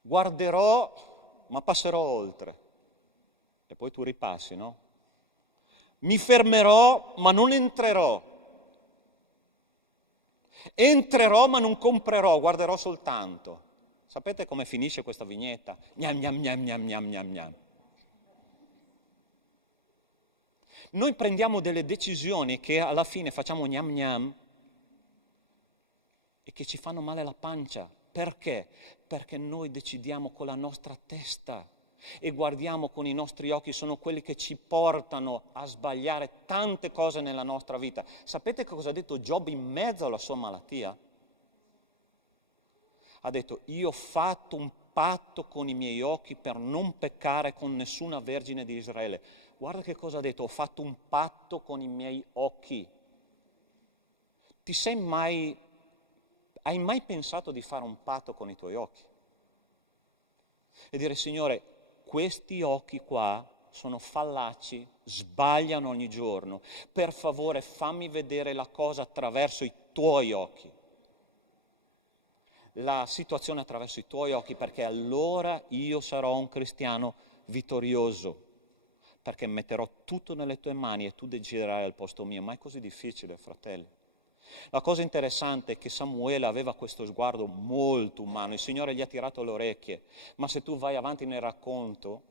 guarderò ma passerò oltre. E poi tu ripassi, no? Mi fermerò ma non entrerò. Entrerò ma non comprerò, guarderò soltanto. Sapete come finisce questa vignetta? Gnam gnam gnam gnam gnam gnam gnam. Noi prendiamo delle decisioni che alla fine facciamo gnam gnam e che ci fanno male alla pancia. Perché? Perché noi decidiamo con la nostra testa e guardiamo con i nostri occhi, sono quelli che ci portano a sbagliare tante cose nella nostra vita. Sapete cosa ha detto Giobbe in mezzo alla sua malattia? Ha detto, io ho fatto un patto con i miei occhi per non peccare con nessuna vergine di Israele. Guarda che cosa ha detto, ho fatto un patto con i miei occhi. Hai mai pensato di fare un patto con i tuoi occhi? E dire, Signore, questi occhi qua sono fallaci, sbagliano ogni giorno. Per favore fammi vedere la cosa attraverso i tuoi occhi. La situazione attraverso i tuoi occhi, perché allora io sarò un cristiano vittorioso, perché metterò tutto nelle tue mani e tu deciderai al posto mio. Ma è così difficile, fratelli. La cosa interessante è che Samuele aveva questo sguardo molto umano, il Signore gli ha tirato le orecchie, ma se tu vai avanti nel racconto,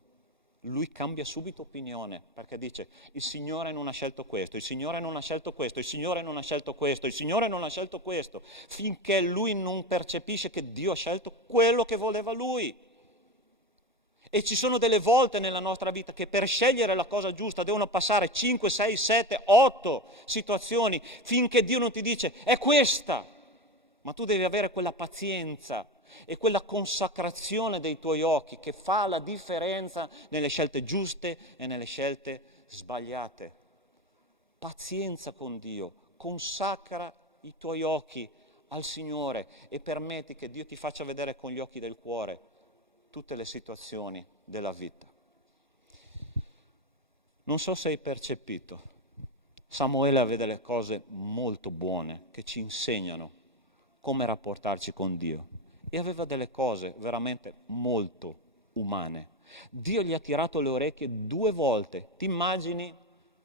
lui cambia subito opinione, perché dice, il Signore non ha scelto questo, il Signore non ha scelto questo, il Signore non ha scelto questo, il Signore non ha scelto questo, finché lui non percepisce che Dio ha scelto quello che voleva lui. E ci sono delle volte nella nostra vita che per scegliere la cosa giusta devono passare 5, 6, 7, 8 situazioni finché Dio non ti dice è questa. Ma tu devi avere quella pazienza e quella consacrazione dei tuoi occhi che fa la differenza nelle scelte giuste e nelle scelte sbagliate. Pazienza con Dio, consacra i tuoi occhi al Signore e permetti che Dio ti faccia vedere con gli occhi del cuore tutte le situazioni della vita. Non so se hai percepito, Samuele aveva delle cose molto buone che ci insegnano come rapportarci con Dio e aveva delle cose veramente molto umane. Dio gli ha tirato le orecchie 2 volte. Ti immagini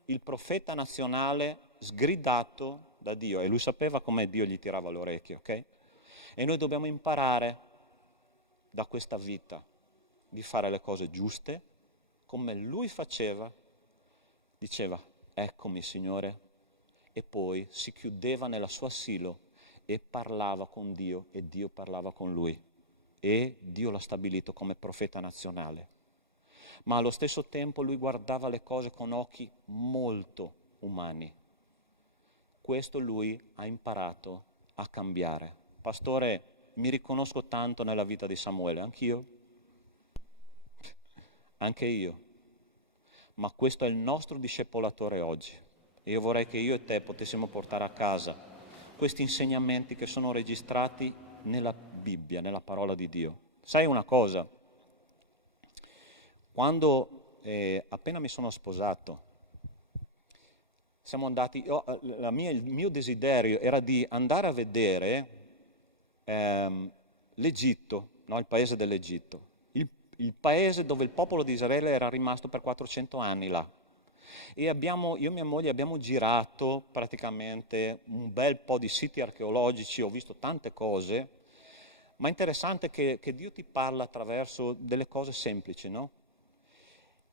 il profeta nazionale sgridato da Dio e lui sapeva come Dio gli tirava le orecchie, ok? E noi dobbiamo imparare da questa vita di fare le cose giuste come lui faceva, diceva eccomi Signore e poi si chiudeva nella sua asilo e parlava con Dio e Dio parlava con lui e Dio l'ha stabilito come profeta nazionale, ma allo stesso tempo lui guardava le cose con occhi molto umani. Questo lui ha imparato a cambiare. Pastore, mi riconosco tanto nella vita di Samuele, anche io, ma questo è il nostro discepolatore oggi e io vorrei che io e te potessimo portare a casa questi insegnamenti che sono registrati nella Bibbia, nella parola di Dio. Sai una cosa? Quando appena mi sono sposato, siamo andati, il mio desiderio era di andare a vedere l'Egitto, no? Il paese dell'Egitto, il paese dove il popolo di Israele era rimasto per 400 anni là. E io e mia moglie abbiamo girato praticamente un bel po' di siti archeologici, ho visto tante cose, ma è interessante che Dio ti parla attraverso delle cose semplici, no?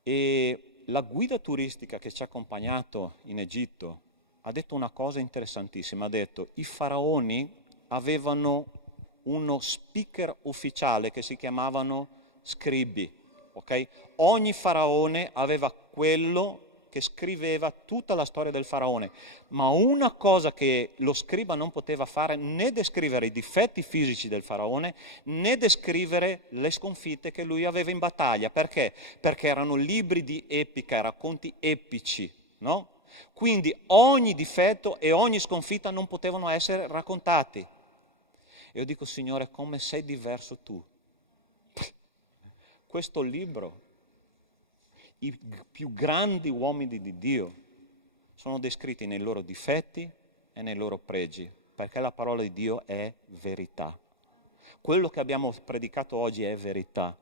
E la guida turistica che ci ha accompagnato in Egitto ha detto una cosa interessantissima, ha detto i faraoni avevano uno speaker ufficiale che si chiamavano scribi, ok? Ogni faraone aveva quello che scriveva tutta la storia del faraone, ma una cosa che lo scriba non poteva fare né descrivere i difetti fisici del faraone né descrivere le sconfitte che lui aveva in battaglia. Perché? Perché erano libri di epica, racconti epici, no? Quindi ogni difetto e ogni sconfitta non potevano essere raccontati. E io dico, Signore, come sei diverso tu. Questo libro, i più grandi uomini di Dio sono descritti nei loro difetti e nei loro pregi, perché la parola di Dio è verità. Quello che abbiamo predicato oggi è verità.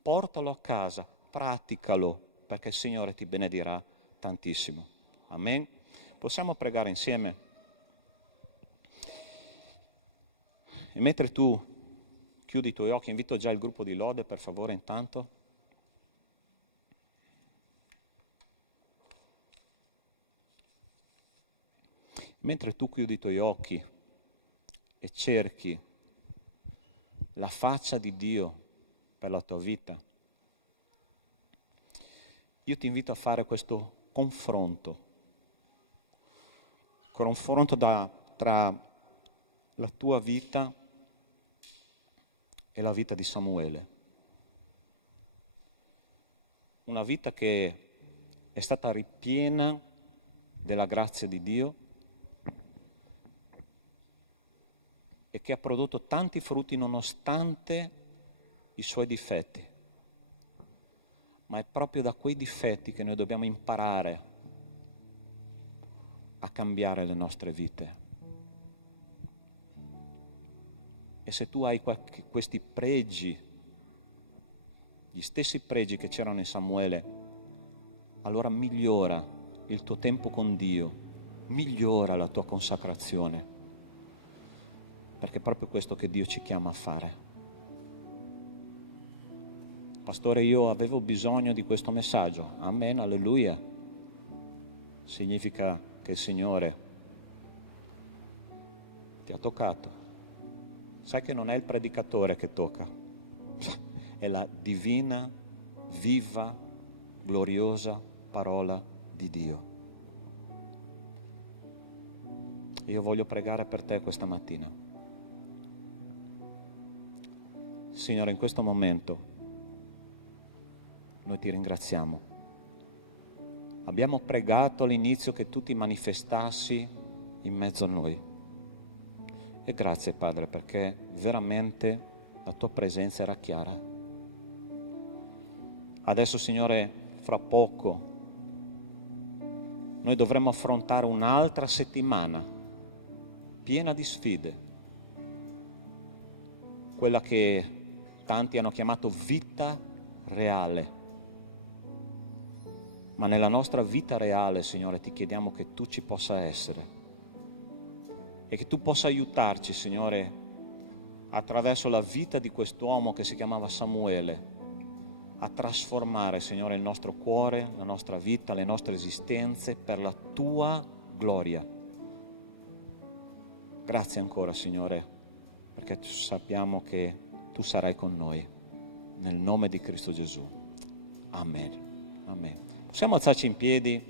Portalo a casa, praticalo, perché il Signore ti benedirà tantissimo. Amen. Possiamo pregare insieme? E mentre tu chiudi i tuoi occhi, invito già il gruppo di lode, per favore, intanto. Mentre tu chiudi i tuoi occhi e cerchi la faccia di Dio per la tua vita, io ti invito a fare questo confronto tra la tua vita e la vita di Samuele. Una vita che è stata ripiena della grazia di Dio e che ha prodotto tanti frutti nonostante i suoi difetti. Ma è proprio da quei difetti che noi dobbiamo imparare a cambiare le nostre vite. E se tu hai questi pregi, gli stessi pregi che c'erano in Samuele, allora migliora il tuo tempo con Dio, migliora la tua consacrazione, perché è proprio questo che Dio ci chiama a fare. Pastore, io avevo bisogno di questo messaggio. Amen, alleluia. Significa che il Signore ti ha toccato. Sai che non è il predicatore che tocca, è la divina, viva, gloriosa parola di Dio. Io voglio pregare per te questa mattina. Signore, in questo momento noi ti ringraziamo. Abbiamo pregato all'inizio che tu ti manifestassi in mezzo a noi. E grazie, Padre, perché veramente la tua presenza era chiara. Adesso, Signore, fra poco noi dovremo affrontare un'altra settimana piena di sfide, quella che tanti hanno chiamato vita reale. Ma nella nostra vita reale, Signore, ti chiediamo che tu ci possa essere e che tu possa aiutarci, Signore, attraverso la vita di quest'uomo che si chiamava Samuele, a trasformare, Signore, il nostro cuore, la nostra vita, le nostre esistenze per la tua gloria. Grazie ancora, Signore, perché sappiamo che tu sarai con noi. Nel nome di Cristo Gesù. Amen. Amen. Possiamo alzarci in piedi?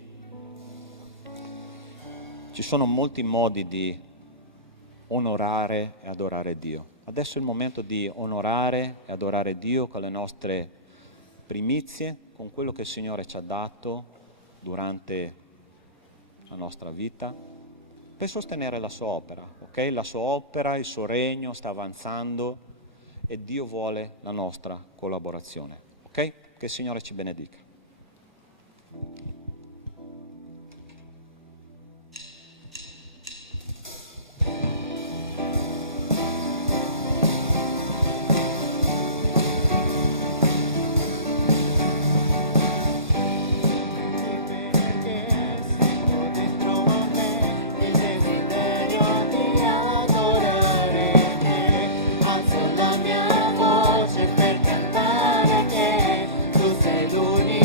Ci sono molti modi di onorare e adorare Dio. Adesso è il momento di onorare e adorare Dio con le nostre primizie, con quello che il Signore ci ha dato durante la nostra vita, per sostenere la sua opera. Ok? La sua opera, il suo regno sta avanzando e Dio vuole la nostra collaborazione. Ok? Che il Signore ci benedica. La mia voce per cantare che tu sei l'unico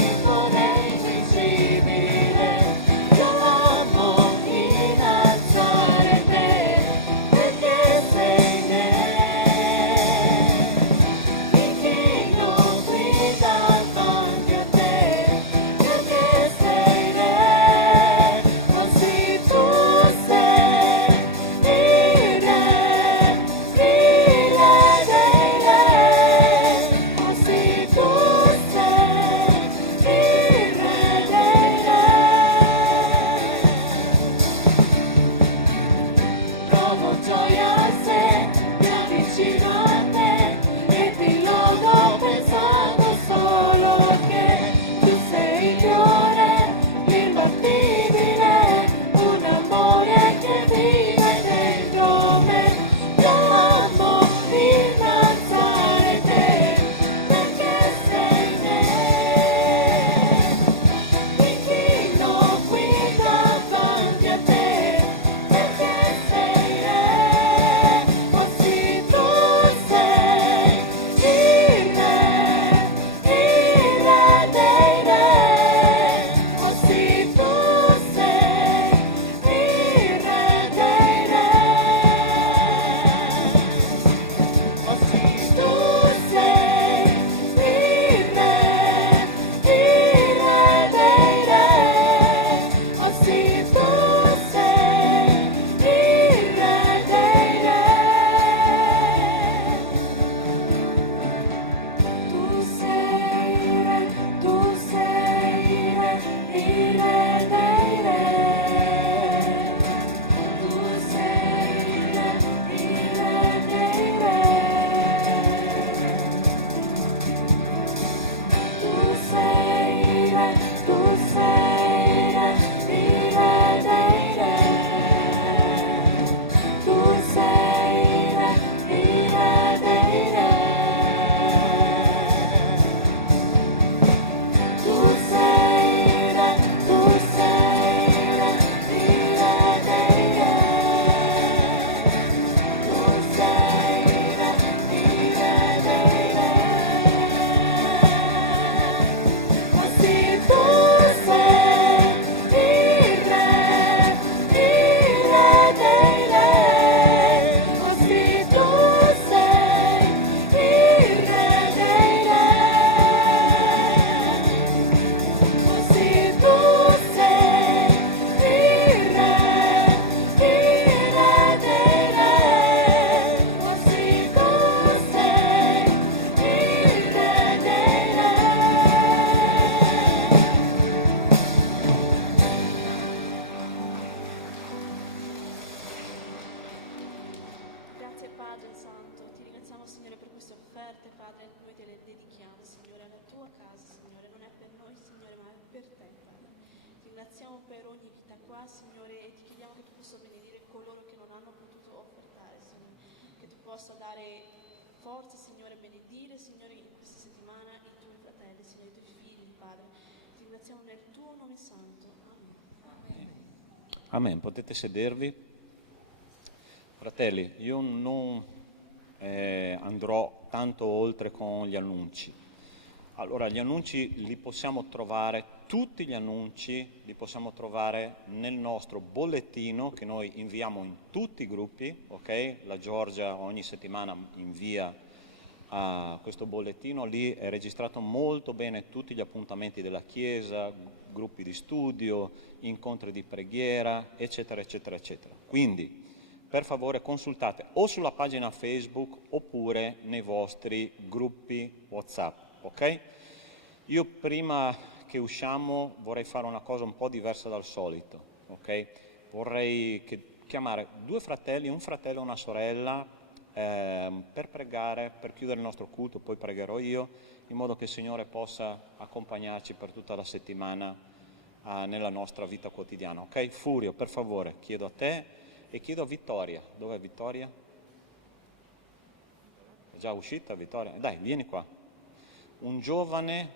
Padre Santo, ti ringraziamo Signore per queste offerte, Padre, noi te le dedichiamo Signore alla tua casa, Signore, non è per noi Signore ma è per te, Padre. Ti ringraziamo per ogni vita qua, Signore, e ti chiediamo che tu possa benedire coloro che non hanno potuto offertare, Signore, che tu possa dare forza, Signore, benedire, Signore, in questa settimana i tuoi fratelli, Signore, i tuoi figli, Padre. Ti ringraziamo nel tuo nome santo. Amen. Amen. Potete sedervi. Fratelli, io non andrò tanto oltre con gli annunci. Allora, gli annunci li possiamo trovare, tutti gli annunci li possiamo trovare nel nostro bollettino che noi inviamo in tutti i gruppi, ok? La Giorgia ogni settimana invia questo bollettino, lì è registrato molto bene tutti gli appuntamenti della Chiesa, gruppi di studio, incontri di preghiera, eccetera, eccetera, eccetera. Quindi, per favore consultate o sulla pagina Facebook oppure nei vostri gruppi WhatsApp, ok? Io prima che usciamo vorrei fare una cosa un po' diversa dal solito, ok? Vorrei chiamare due fratelli, un fratello e una sorella per pregare, per chiudere il nostro culto, poi pregherò io, in modo che il Signore possa accompagnarci per tutta la settimana nella nostra vita quotidiana, ok? Furio, per favore, chiedo a te. E chiedo a Vittoria, dov'è Vittoria? È già uscita Vittoria? Dai, vieni qua. Un giovane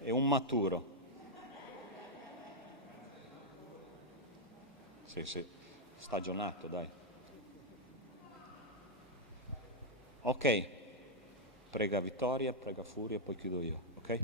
e un maturo. Sì, stagionato, dai. Ok, prega Vittoria, prega Furio, poi chiudo io, ok?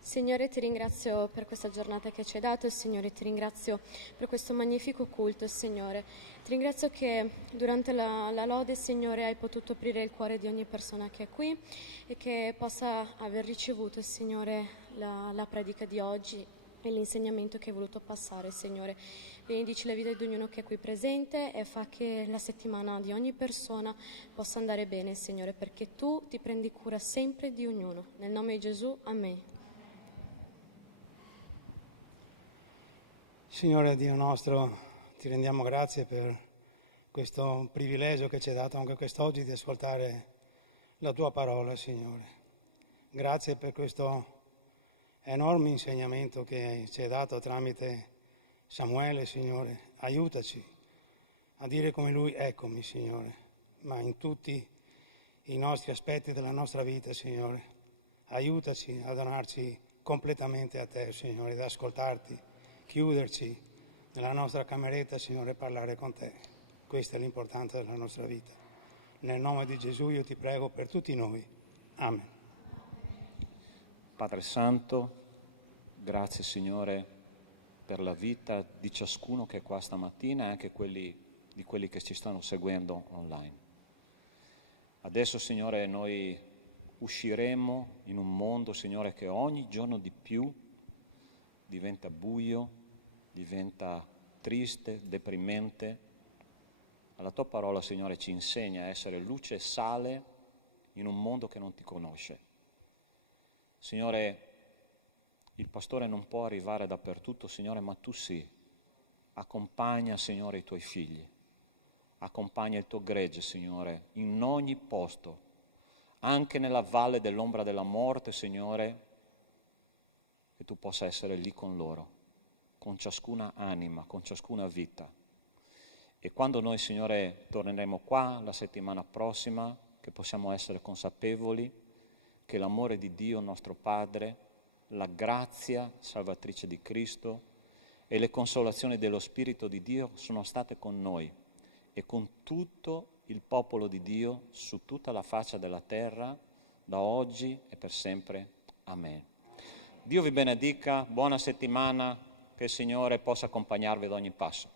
Signore, ti ringrazio per questa giornata che ci hai dato, Signore, ti ringrazio per questo magnifico culto, Signore. Ti ringrazio che durante la lode, Signore, hai potuto aprire il cuore di ogni persona che è qui e che possa aver ricevuto, Signore, la predica di oggi e l'insegnamento che hai voluto passare, Signore. Benedici la vita di ognuno che è qui presente e fa che la settimana di ogni persona possa andare bene, Signore, perché tu ti prendi cura sempre di ognuno. Nel nome di Gesù, amen. Signore Dio nostro, ti rendiamo grazie per questo privilegio che ci hai dato anche quest'oggi di ascoltare la tua parola, Signore. Grazie per questo enorme insegnamento che ci hai dato tramite Samuele, Signore. Aiutaci a dire come lui, eccomi, Signore, ma in tutti i nostri aspetti della nostra vita, Signore. Aiutaci a donarci completamente a te, Signore, ad ascoltarti. Chiuderci nella nostra cameretta, Signore, e parlare con te. Questa è l'importanza della nostra vita. Nel nome di Gesù io ti prego per tutti noi. Amen. Padre Santo, grazie Signore per la vita di ciascuno che è qua stamattina e anche di quelli che ci stanno seguendo online. Adesso, Signore, noi usciremo in un mondo, Signore, che ogni giorno di più diventa buio, diventa triste, deprimente. La tua parola, Signore, ci insegna a essere luce e sale in un mondo che non ti conosce. Signore, il pastore non può arrivare dappertutto, Signore, ma tu sì. Accompagna, Signore, i tuoi figli. Accompagna il tuo gregge, Signore, in ogni posto, anche nella valle dell'ombra della morte, Signore, che tu possa essere lì con loro, con ciascuna anima, con ciascuna vita. E quando noi, Signore, torneremo qua la settimana prossima, che possiamo essere consapevoli che l'amore di Dio, nostro Padre, la grazia salvatrice di Cristo e le consolazioni dello Spirito di Dio sono state con noi e con tutto il popolo di Dio su tutta la faccia della terra, da oggi e per sempre. Amen. Dio vi benedica, buona settimana, che il Signore possa accompagnarvi ad ogni passo.